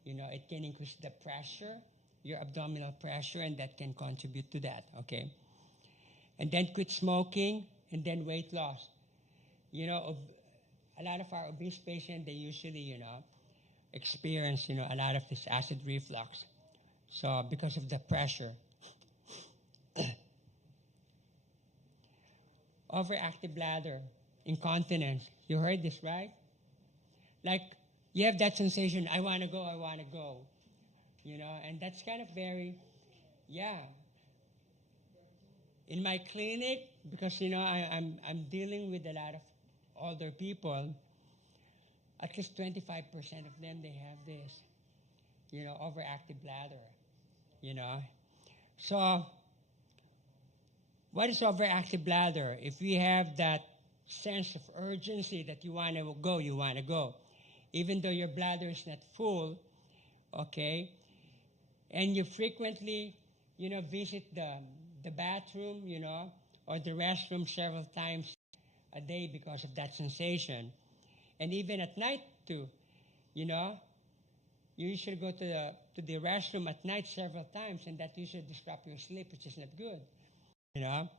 you know, it can increase the pressure, your abdominal pressure, and that can contribute to that, okay? And then quit smoking, and then weight loss. You know, a lot of our obese patients, they usually, you know, experience, you know, a lot of this acid reflux. So because of the pressure. Overactive bladder, incontinence. You heard this, right? Like, you have that sensation, I want to go. You know, and that's kind of very, yeah. In my clinic, because, you know, I'm dealing with a lot of older people, at least 25% of them, they have this, you know, overactive bladder, you know. So, what is overactive bladder? If we have that sense of urgency that you want to go, even though your bladder is not full, okay, and you frequently, you know, visit the bathroom, you know, or the restroom several times a day because of that sensation, and even at night too, you know, you usually go to the restroom at night several times, and that usually disrupts your sleep, which is not good, you know.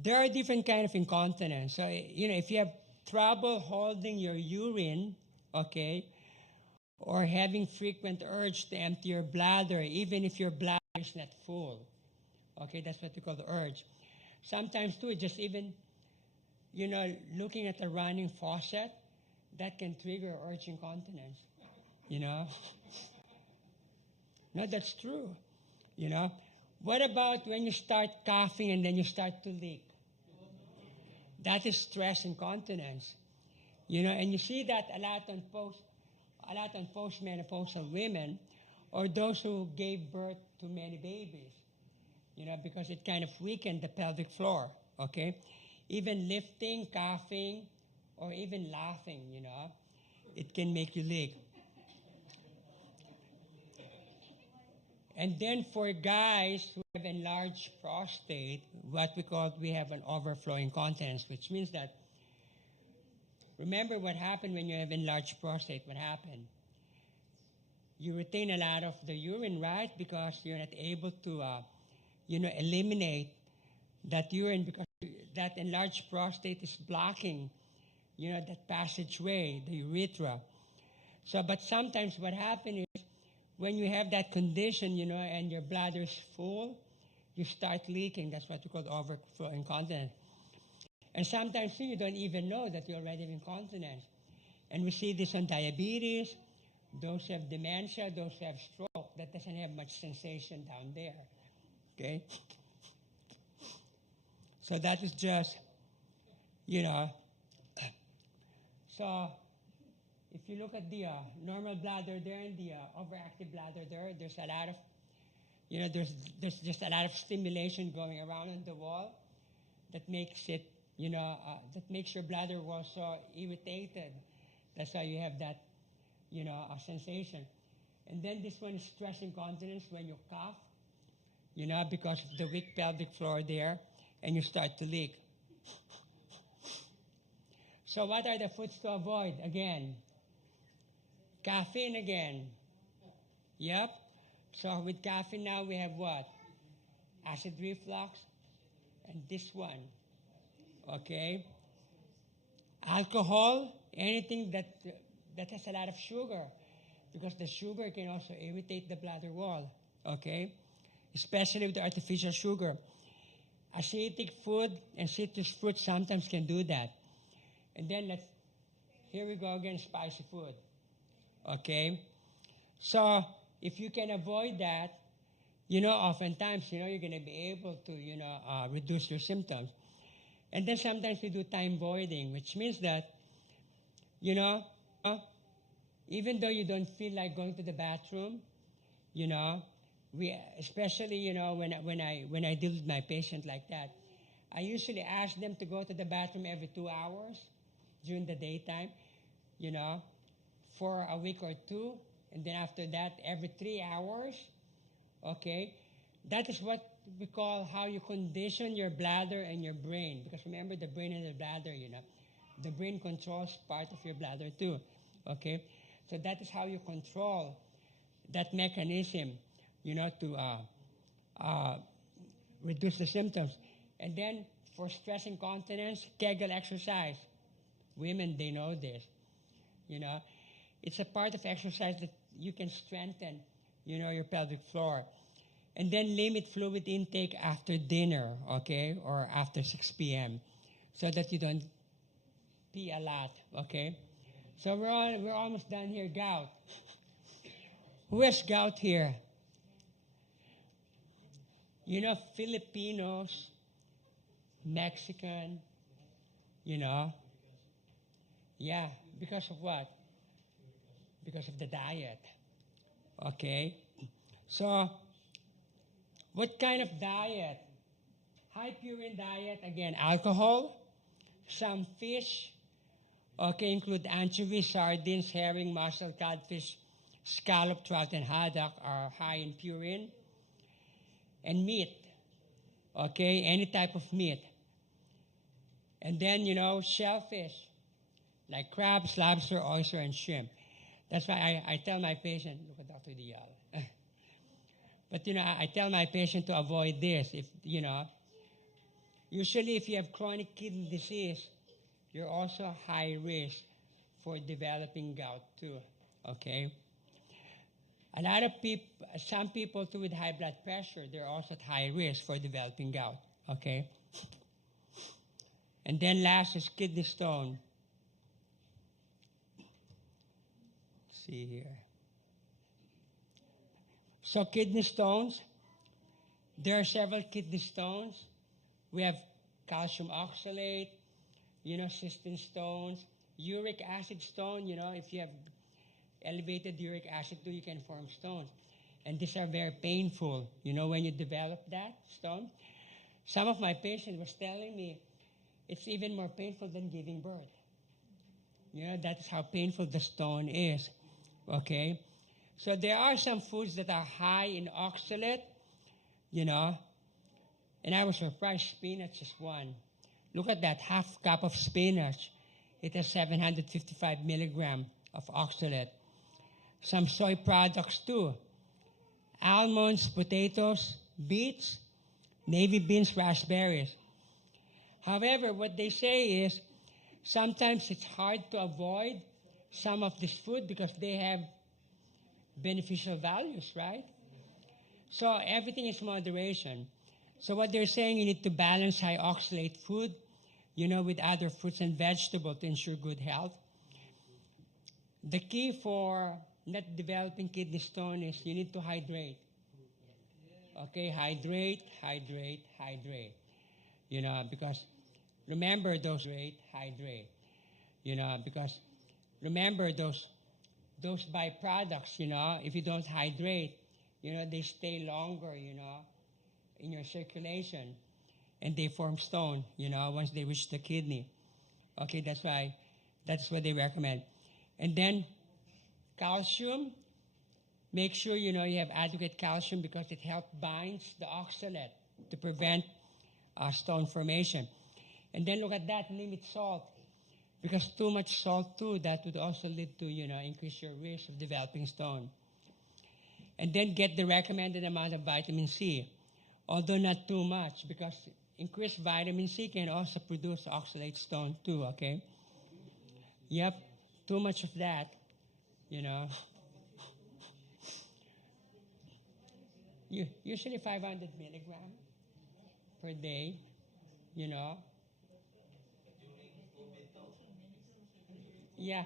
There are different kinds of incontinence. So, you know, if you have trouble holding your urine, okay, or having frequent urge to empty your bladder, even if your bladder is not full, okay, that's what we call the urge. Sometimes, too, just even, you know, looking at a running faucet, that can trigger urge incontinence, you know. No, that's true, you know. What about when you start coughing and then you start to leak? That is stress incontinence, you know, and you see that a lot on postmenopausal women or those who gave birth to many babies, you know, because it kind of weakened the pelvic floor, okay? Even lifting, coughing, or even laughing, you know, it can make you leak. And then for guys who have enlarged prostate, we have an overflow incontinence, which means that remember what happened when you have enlarged prostate. What happened? You retain a lot of the urine, right? Because you're not able to, eliminate that urine because that enlarged prostate is blocking, that passageway, the urethra. So, but sometimes what happens is when you have that condition, and your bladder is full, you start leaking. That's what we call overflow incontinence. And sometimes you don't even know that you already have incontinence. And we see this on diabetes, those who have dementia, those who have stroke, that doesn't have much sensation down there. Okay? So that is just, so if you look at the normal bladder there and the overactive bladder there, there's a lot of, there's just a lot of stimulation going around on the wall that makes it, that makes your bladder wall so irritated. That's why you have that, a sensation. And then this one is stress incontinence when you cough, because of the weak pelvic floor there, and you start to leak. So what are the foods to avoid? Again, caffeine again. Yep. So with caffeine now we have what? Acid reflux, and this one. Okay. Alcohol, anything that has a lot of sugar, because the sugar can also irritate the bladder wall. Okay. Especially with the artificial sugar. Acidic food and citrus fruit sometimes can do that. And then here we go again, spicy food. Okay? So if you can avoid that, oftentimes, you're going to be able to, reduce your symptoms. And then sometimes we do time voiding, which means that, even though you don't feel like going to the bathroom, we, especially, when I deal with my patient like that, I usually ask them to go to the bathroom every 2 hours during the daytime, for a week or two, and then after that, every 3 hours, okay? That is what we call how you condition your bladder and your brain, because remember the brain and the bladder, the brain controls part of your bladder too, okay? So that is how you control that mechanism, to reduce the symptoms. And then for stress incontinence, Kegel exercise. Women, they know this. It's a part of exercise that you can strengthen, your pelvic floor. And then limit fluid intake after dinner, okay, or after 6 p.m. so that you don't pee a lot, okay? So we're almost done here. Gout. Who has gout here? Filipinos, Mexican, yeah, because of what? Because of the diet, okay? So, what kind of diet? High purine diet, again, alcohol, some fish, okay, include anchovies, sardines, herring, mussel, codfish, scallop, trout, and haddock are high in purine. And meat, okay, any type of meat. And then, shellfish, like crabs, lobster, oyster, and shrimp. That's why I tell my patient, look at Dr. Dela. But, I tell my patient to avoid this. If, usually if you have chronic kidney disease, you're also high risk for developing gout too, okay? A lot of people, some people too with high blood pressure, they're also at high risk for developing gout, okay? And then last is kidney stone. Let's see here. So kidney stones, there are several kidney stones. We have calcium oxalate, cystine stones, uric acid stone, if you have elevated uric acid too, you can form stones. And these are very painful, when you develop that stone. Some of my patients was telling me it's even more painful than giving birth. That is how painful the stone is, okay? So there are some foods that are high in oxalate, and I was surprised spinach is one. Look at that, half cup of spinach it has 755 milligram of oxalate. Some soy products too. Almonds, potatoes, beets, navy beans, raspberries. However, what they say is sometimes it's hard to avoid some of this food because they have beneficial values, right? So everything is moderation. So what they're saying, you need to balance high oxalate food, with other fruits and vegetables to ensure good health. The key for not developing kidney stone is you need to hydrate. Okay, hydrate. Because remember those those byproducts, if you don't hydrate, they stay longer, in your circulation, and they form stone, once they reach the kidney. Okay, that's what they recommend. And then calcium, make sure, you have adequate calcium because it helps binds the oxalate to prevent stone formation. And then look at that, limit salt. Because too much salt too, that would also lead to, increase your risk of developing stone. And then get the recommended amount of vitamin C, although not too much, because increased vitamin C can also produce oxalate stone too, okay? Yep, too much of that, Usually 500 milligram per day, Yeah.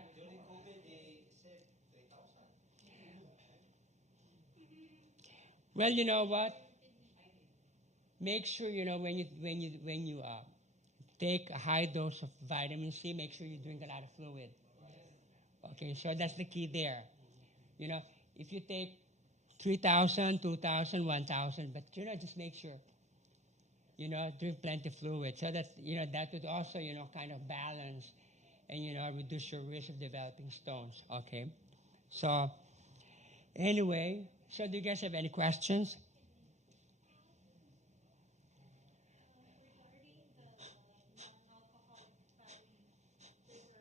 Well, you know what? Make sure when you take a high dose of vitamin C, make sure you drink a lot of fluid. Okay, so that's the key there. If you take 3,000, 2,000, 1,000, but just make sure drink plenty of fluid, so that that would also kind of balance and reduce your risk of developing stones. Okay, so anyway, so do you guys have any questions?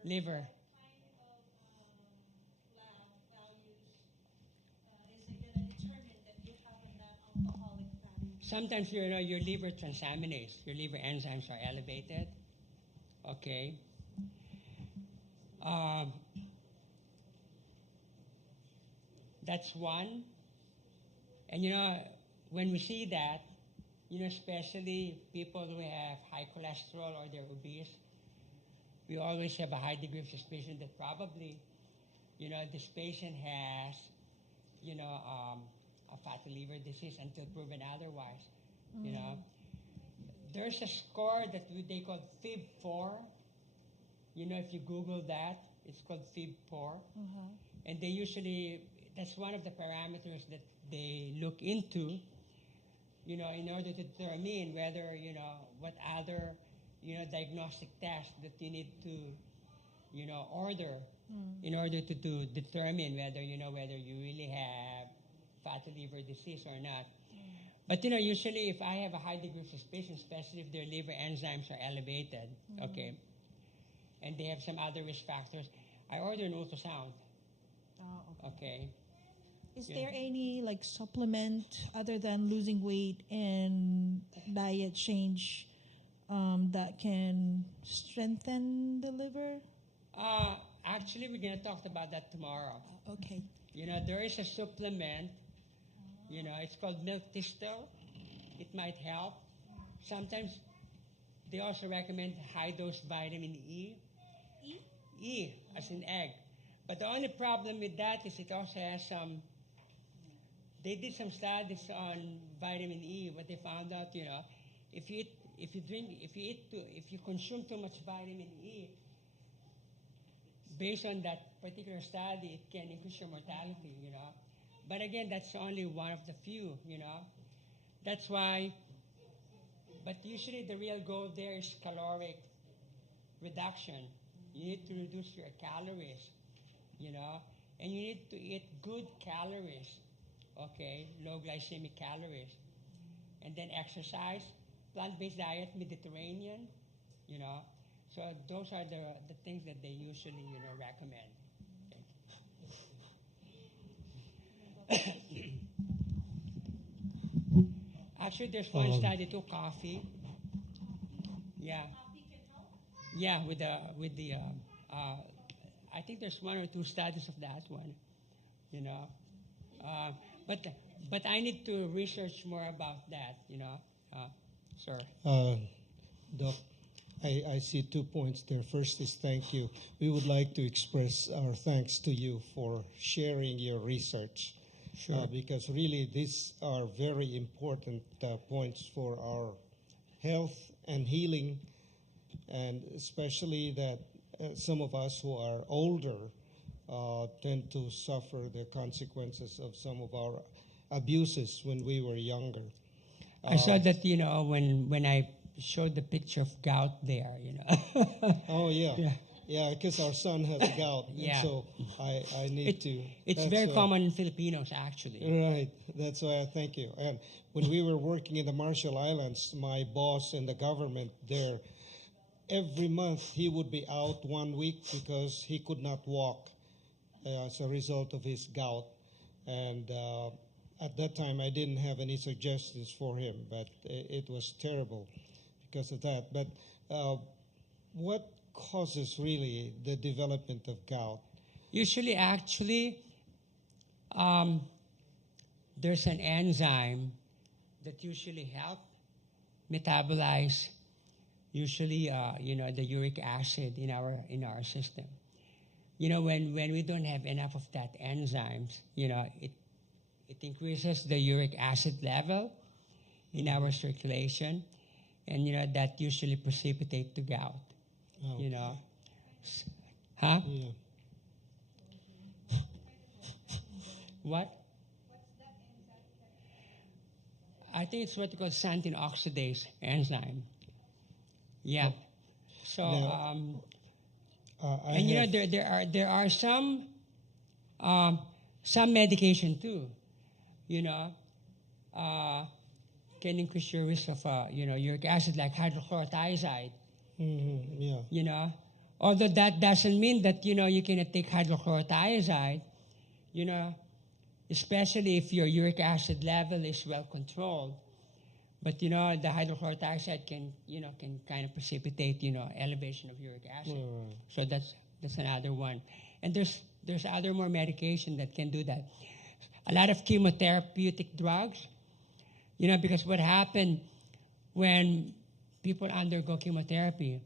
Liver. Sometimes your liver transaminases, your liver enzymes are elevated. Okay. That's one. And when we see that, especially people who have high cholesterol or they're obese, we always have a high degree of suspicion that probably, this patient has, a fatty liver disease until proven otherwise. There's a score that they call FIB4. If you Google that, it's called FIB4. And they usually, that's one of the parameters that they look into, in order to determine whether, what other, diagnostic tests that you need to, order in order to determine whether, whether you really have fatty liver disease or not. But, usually if I have a high degree of suspicion, especially if their liver enzymes are elevated, okay, and they have some other risk factors, I order an ultrasound. Okay. Is there any supplement other than losing weight and diet change that can strengthen the liver? Actually, we're going to talk about that tomorrow. Okay. There is a supplement, it's called milk thistle. It might help. Sometimes they also recommend high dose vitamin E. E as in egg. But the only problem with that is it also has they did some studies on vitamin E, but they found out, if you consume too much vitamin E, based on that particular study, it can increase your mortality, But again, that's only one of the few, That's why, but usually the real goal there is caloric reduction. You need to reduce your calories, and you need to eat good calories, okay, low glycemic calories. And then exercise, plant-based diet, Mediterranean, So those are the things that they usually, recommend. Actually, there's one study too, coffee. Yeah. Yeah, with the I think there's one or two studies of that one, but I need to research more about that, sir. Doc, I see 2 points there. First is thank you. We would like to express our thanks to you for sharing your research. Sure. Because really these are very important points for our health and healing, and especially that some of us who are older tend to suffer the consequences of some of our abuses when we were younger. I saw that, when I showed the picture of gout there, Oh, yeah. Yeah. Yeah, because our son has gout. Yeah. And so I need to. It's that's very why- common in Filipinos, actually. Right. That's why I thank you. And when we were working in the Marshall Islands, my boss in the government there, every month he would be out 1 week because he could not walk as a result of his gout. And at that time, I didn't have any suggestions for him, but it was terrible because of that. But what causes really the development of gout? Usually, actually, there's an enzyme that usually help metabolize, usually, the uric acid in our system. When we don't have enough of that enzymes, it increases the uric acid level in our circulation, and that usually precipitate to gout. Oh, Huh? yeah. What? I think it's what you call xanthine oxidase enzyme. Yeah. So, Now, I and have- there are some medication too, can increase your risk of uric acid, like hydrochlorothiazide. yeah. Although that doesn't mean that you cannot take hydrochlorothiazide, especially if your uric acid level is well controlled. But the hydrochlorothiazide can kind of precipitate elevation of uric acid. Right. So that's another one. And there's other more medication that can do that. A lot of chemotherapeutic drugs, because what happened when people undergo chemotherapy,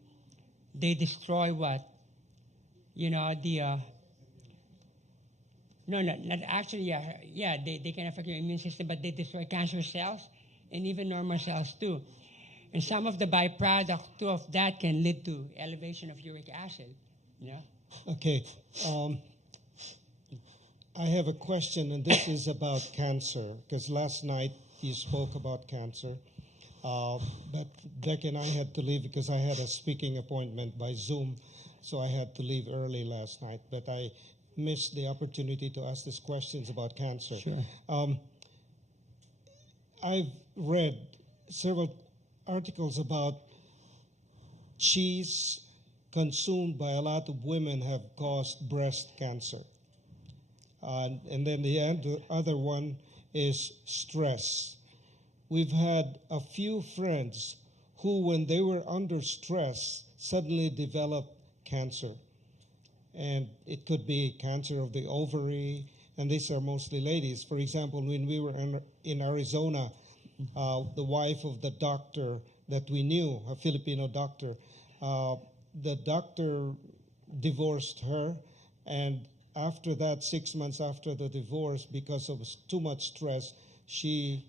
they destroy what? No, not actually, yeah, they can affect your immune system, but they destroy cancer cells and even normal cells too. And some of the byproduct too of that can lead to elevation of uric acid. Okay. I have a question, and this is about cancer, because last night you spoke about cancer. But Beck and I had to leave because I had a speaking appointment by Zoom, so I had to leave early last night. But I missed the opportunity to ask these questions about cancer. Sure. I've read several articles about cheese consumed by a lot of women have caused breast cancer. And then the other one is stress. We've had a few friends who, when they were under stress, suddenly developed cancer. And it could be cancer of the ovary, and these are mostly ladies. For example, when we were in Arizona, the wife of the doctor that we knew, a Filipino doctor, the doctor divorced her, and after that, 6 months after the divorce, because of too much stress, she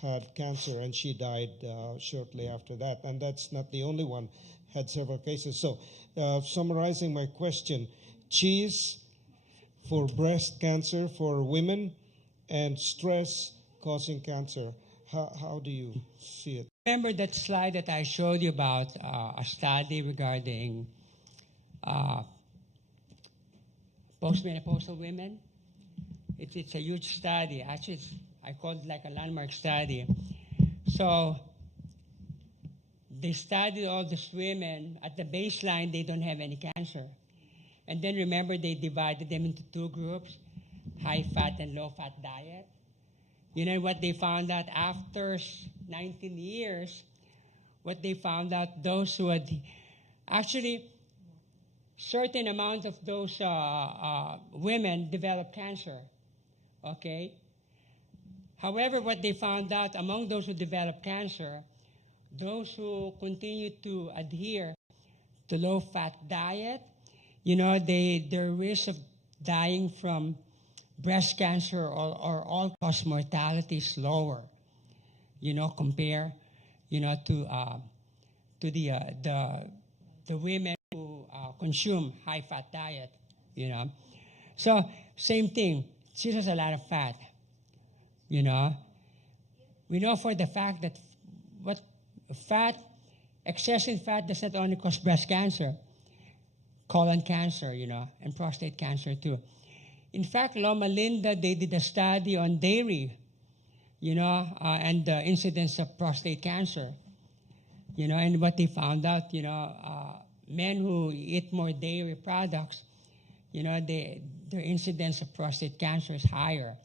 had cancer, and she died shortly after that. And that's not the only one, had several cases. So summarizing my question, cheese for breast cancer for women and stress causing cancer. How do you see it? Remember that slide that I showed you about a study regarding postmenopausal women? It's a huge study. Actually, I call it like a landmark study. So they studied all these women. At the baseline, they don't have any cancer. And then remember, they divided them into two groups, high-fat and low-fat diet. You know what they found out after 19 years? What they found out, those who had actually certain amount of those women developed cancer, okay? However, what they found out among those who developed cancer, those who continue to adhere to low-fat diet, you know, their risk of dying from breast cancer or all-cause mortality is lower, you know, compare, you know, to the women who consume high-fat diet, you know. So same thing, she has a lot of fat, you know. We know for the fact that excessive fat does not only cause breast cancer, colon cancer, you know, and prostate cancer too. In fact, Loma Linda, they did a study on dairy, you know, and the incidence of prostate cancer, you know, and what they found out, you know, men who eat more dairy products, you know, their incidence of prostate cancer is higher.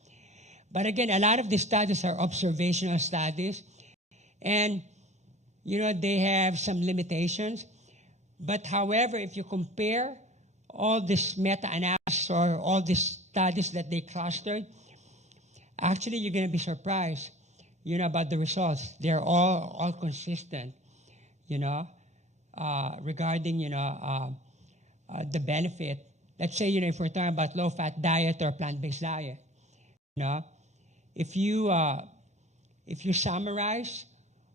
But again, a lot of these studies are observational studies, and, you know, they have some limitations. But however, if you compare all this meta-analysis or all these studies that they clustered, actually you're going to be surprised, you know, about the results. They're all consistent, you know, regarding, you know, the benefit. Let's say, you know, if we're talking about low-fat diet or plant-based diet, you know, if you summarize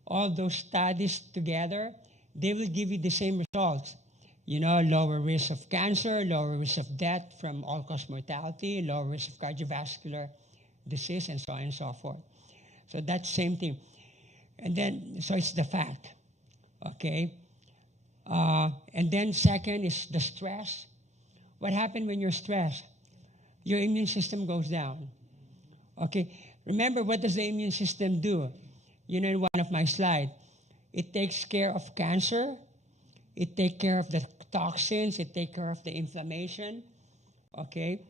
all those studies together, they will give you the same results. You know, lower risk of cancer, lower risk of death from all-cause mortality, lower risk of cardiovascular disease, and so on and so forth. So that's the same thing. And then, so it's the fact, okay? And then second is the stress. What happens when you're stressed? Your immune system goes down, okay? Remember, what does the immune system do? You know, in one of my slides, it takes care of cancer, it takes care of the toxins, it takes care of the inflammation, okay?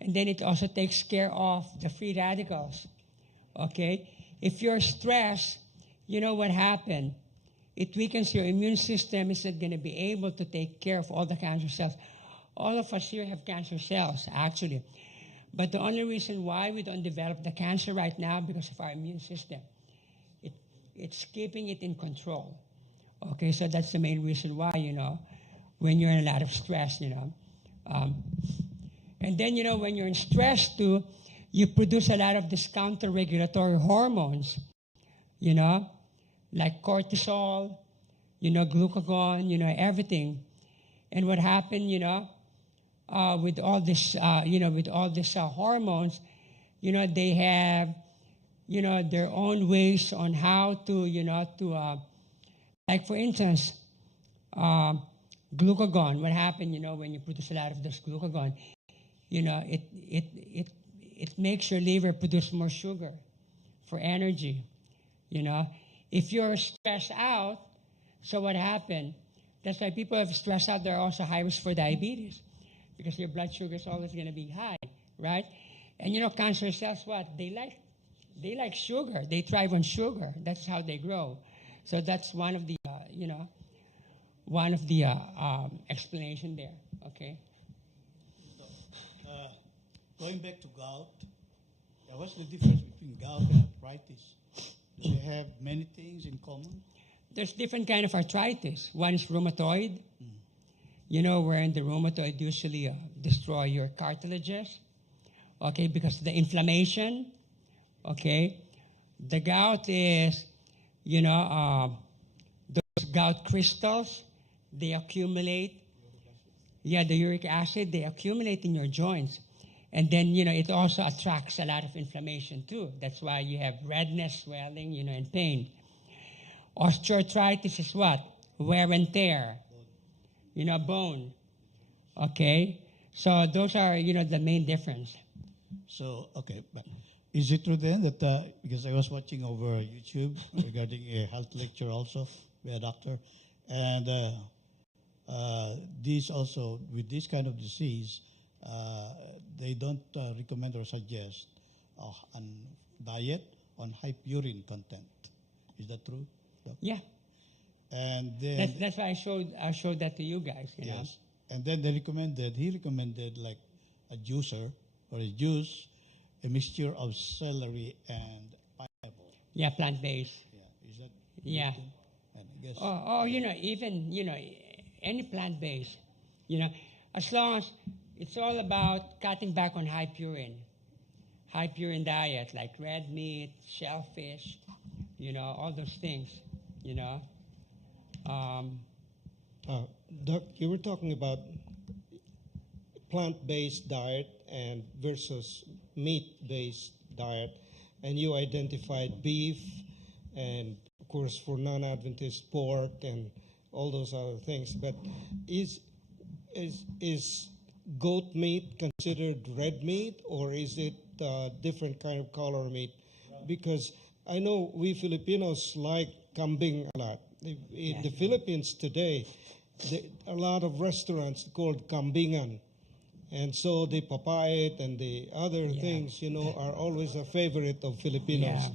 And then it also takes care of the free radicals, okay? If you're stressed, you know what happened? It weakens your immune system. It's not going to be able to take care of all the cancer cells. All of us here have cancer cells, actually. But the only reason why we don't develop the cancer right now because of our immune system. It's keeping it in control. Okay, so that's the main reason why, you know, when you're in a lot of stress, you know. And then, you know, when you're in stress too, you produce a lot of these counter-regulatory hormones, you know, like cortisol, you know, glucagon, you know, everything. And what happened, you know, with all this, you know, with all these hormones, you know, they have, you know, their own ways on how to, you know, to, like for instance, glucagon. What happened, you know, when you produce a lot of this glucagon, you know, it makes your liver produce more sugar for energy, you know. If you're stressed out, so what happened? That's why people have stressed out, they're also high risk for diabetes because your blood sugar is always going to be high, right? And, you know, cancer cells, what? They like sugar. They thrive on sugar. That's how they grow. So that's one of the, you know, one of the explanation there, okay? Going back to gout, what's the difference between gout and arthritis? Do they have many things in common? There's different kind of arthritis. One is rheumatoid, you know, wherein the rheumatoid usually destroy your cartilages, okay, because of the inflammation, okay. The gout is, you know, those gout crystals, they accumulate, the uric acid, they accumulate in your joints. And then, you know, it also attracts a lot of inflammation too. That's why you have redness, swelling, you know, and pain. Osteoarthritis is what? Wear and tear, you know, bone, okay? So those are, you know, the main difference. So, okay, but Is it true then that, because I was watching over YouTube regarding a health lecture also by a doctor, and these also, with this kind of disease, they don't recommend or suggest a diet on high purine content. Is that true? Doc? Yeah. And then That's why I showed that to you guys. You know? yes, and then he recommended like a juicer or a juice, a mixture of celery and pineapple. Yeah, plant-based. Yeah, is that? Yeah. good? And I guess. Even any plant-based, as long as it's all about cutting back on high purine diet like red meat, shellfish, all those things, Doc, you were talking about plant-based diet and versus meat-based diet, and you identified beef and, of course, for non-Adventist, pork and all those other things. But is goat meat considered red meat, or is it different kind of color meat? Because I know we Filipinos like kambing a lot. In the Philippines today, a lot of restaurants called kambingan. And so the papayat and the other things, are always a favorite of Filipinos.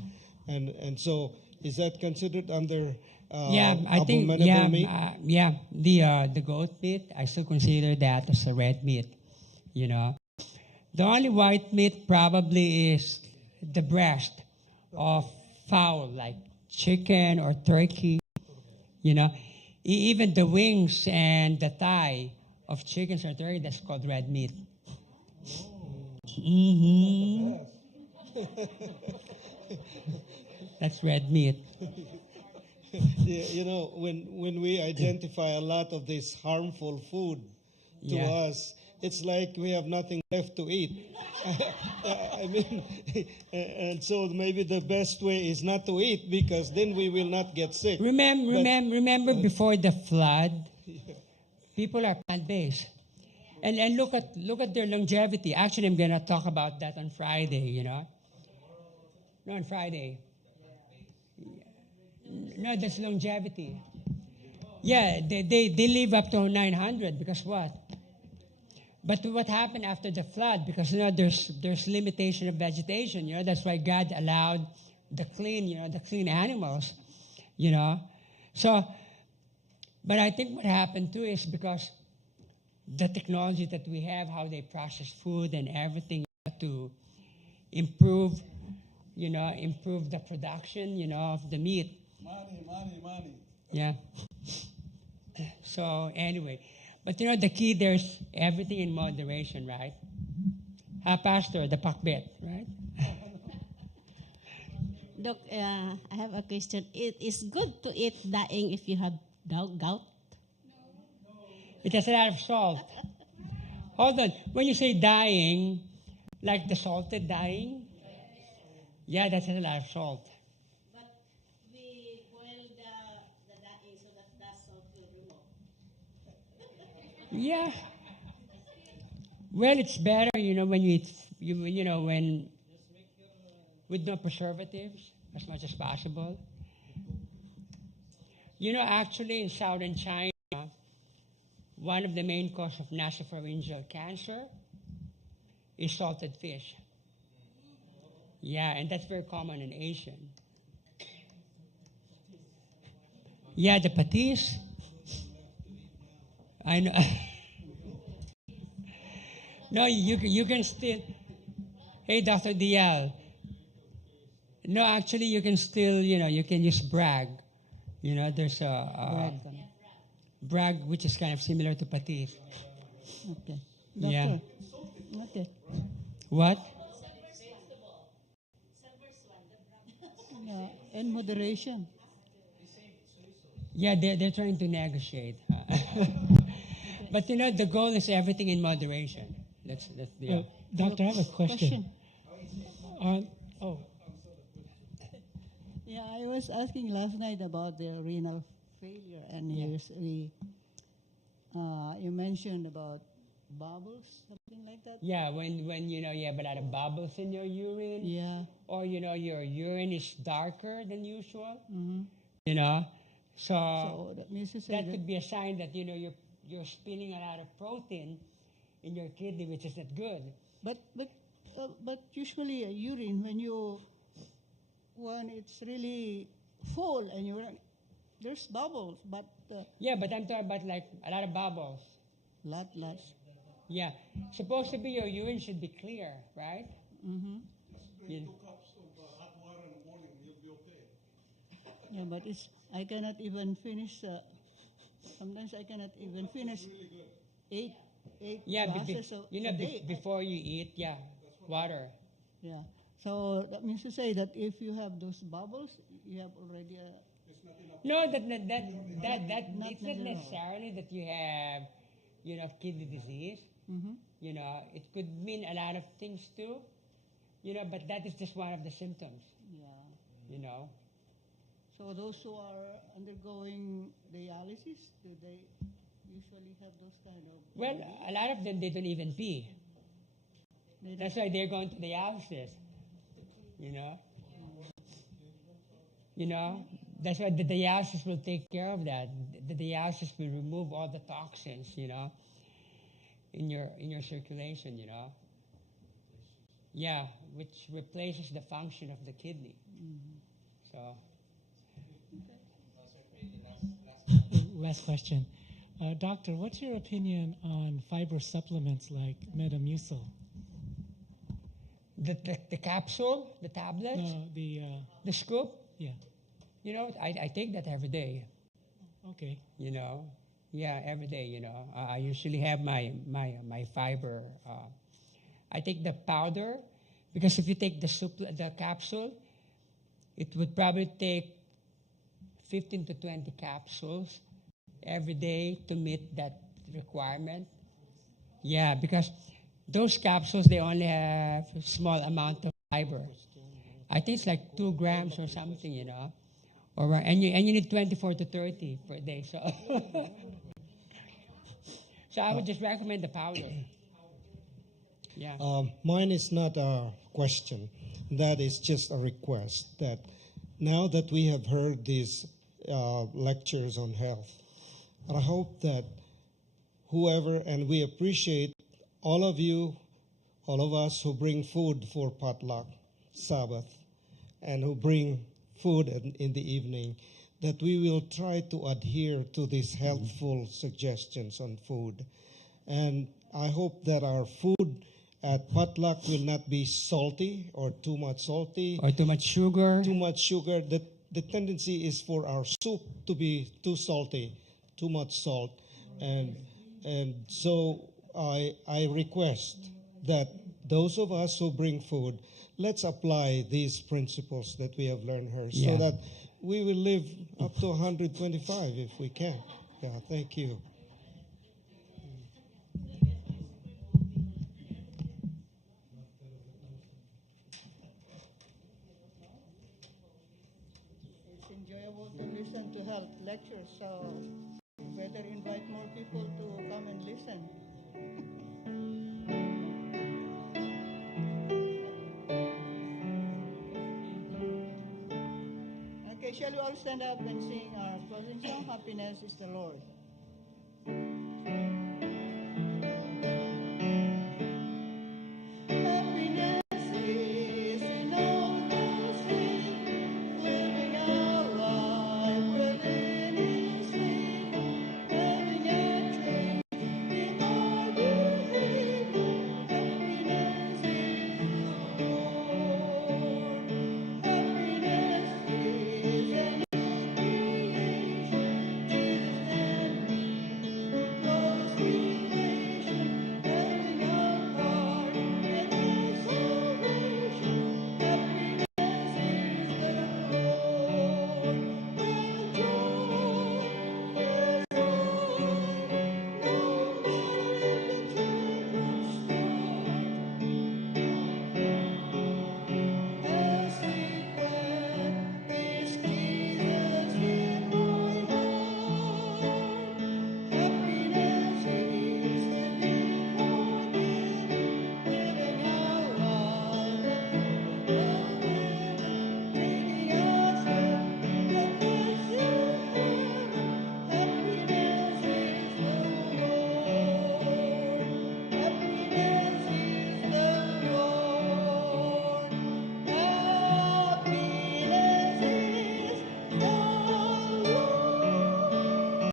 And so is that considered under I think abominable meat? The goat meat, I still consider that as a red meat. The only white meat probably is the breast of fowl, like chicken or turkey. Even the wings and the thigh of chickens or turkey, that's called red meat. Mm-hmm. That's red meat. Yeah, when we identify a lot of this harmful food to us, it's like we have nothing left to eat. I mean, and so maybe the best way is not to eat, because then we will not get sick. Remember before the flood, people are plant-based. And look at their longevity. Actually, I'm going to talk about that on Friday, No, on Friday. No, that's longevity. Yeah, they live up to 900 because what? But what happened after the flood? Because there's limitation of vegetation. That's why God allowed the clean animals. So, but I think what happened too is because the technology that we have, how they process food and everything to improve the production, of the meat. Money. Yeah. So anyway, but the key there's everything in moderation, right? Pastor, the pakbet, right? Doc, I have a question. It is good to eat daing if you have gout? It has a lot of salt. Hold on. When you say dying, like the salted dying, yeah, that has a lot of salt. But we boil the daing so that the salt will remove. Yeah. Well, it's better, when you eat, when with no preservatives as much as possible. Actually, in southern China, one of the main causes of nasopharyngeal cancer is salted fish. Yeah, and that's very common in Asian. Yeah, the patis. I know. No, you can still. Hey, Dr. Dial. No, actually, you can still, you can use brag. There's a brag, which is kind of similar to patis. Okay. Yeah. Okay. What? Yeah, in moderation. Yeah, they're trying to negotiate. But the goal is everything in moderation. That's the. Doctor, I have a question. Yeah, I was asking last night about the renal failure, and you mentioned about bubbles, something like that. Yeah, when you have a lot of bubbles in your urine, Yeah. or your urine is darker than usual, Mm-hmm. So So that means to say that could be a sign that you're spilling a lot of protein in your kidney, which is not good. But usually urine when it's really full and there's bubbles, but Yeah, but I'm talking about like a lot of bubbles. lots. Yeah, supposed to be your urine should be clear, right? Mm-hmm. You- 2 cups of hot water in the morning, you'll be okay. Yeah, but I cannot even finish. Sometimes I cannot even finish Really good. eight Yeah, glasses a day. before you eat, water. Yeah. So that means to say that if you have those bubbles, you have already a. No, that Not it's not necessarily. necessarily that you have, kidney disease. Mm-hmm. It could mean a lot of things too. But that is just one of the symptoms. Yeah. So those who are undergoing dialysis, do they usually have those kind of? Well, a lot of them they don't even pee. They That's why they're going to dialysis. That's why the dialysis will take care of that. The dialysis will remove all the toxins, in your circulation, Yeah, which replaces the function of the kidney. So. Last question. Doctor, what's your opinion on fiber supplements like Metamucil? The capsule, the tablets, No, the scoop. yeah. I take that every day. Okay. Yeah, every day. I usually have my fiber. I take the powder because if you take the capsule, it would probably take 15 to 20 capsules every day to meet that requirement. Yeah, because those capsules they only have a small amount of fiber. I think it's like 2 grams or something, and you need 24 to 30 per day. So I would just recommend the powder. Yeah. Mine is not a question. That is just a request that now that we have heard these lectures on health, I hope that and we appreciate all of you, all of us who bring food for potluck, Sabbath, and who bring food in the evening, that we will try to adhere to these healthful suggestions on food. And I hope that our food at potluck will not be salty or too much salty. Or too much sugar. Too much sugar. The tendency is for our soup to be too salty, too much salt. And so I request that those of us who bring food, let's apply these principles that we have learned here so that we will live up to 125 if we can. Yeah, thank you. It's enjoyable to listen to health lectures, so better invite more people to come and listen. Okay, shall we all stand up and sing our closing song, Happiness is the Lord?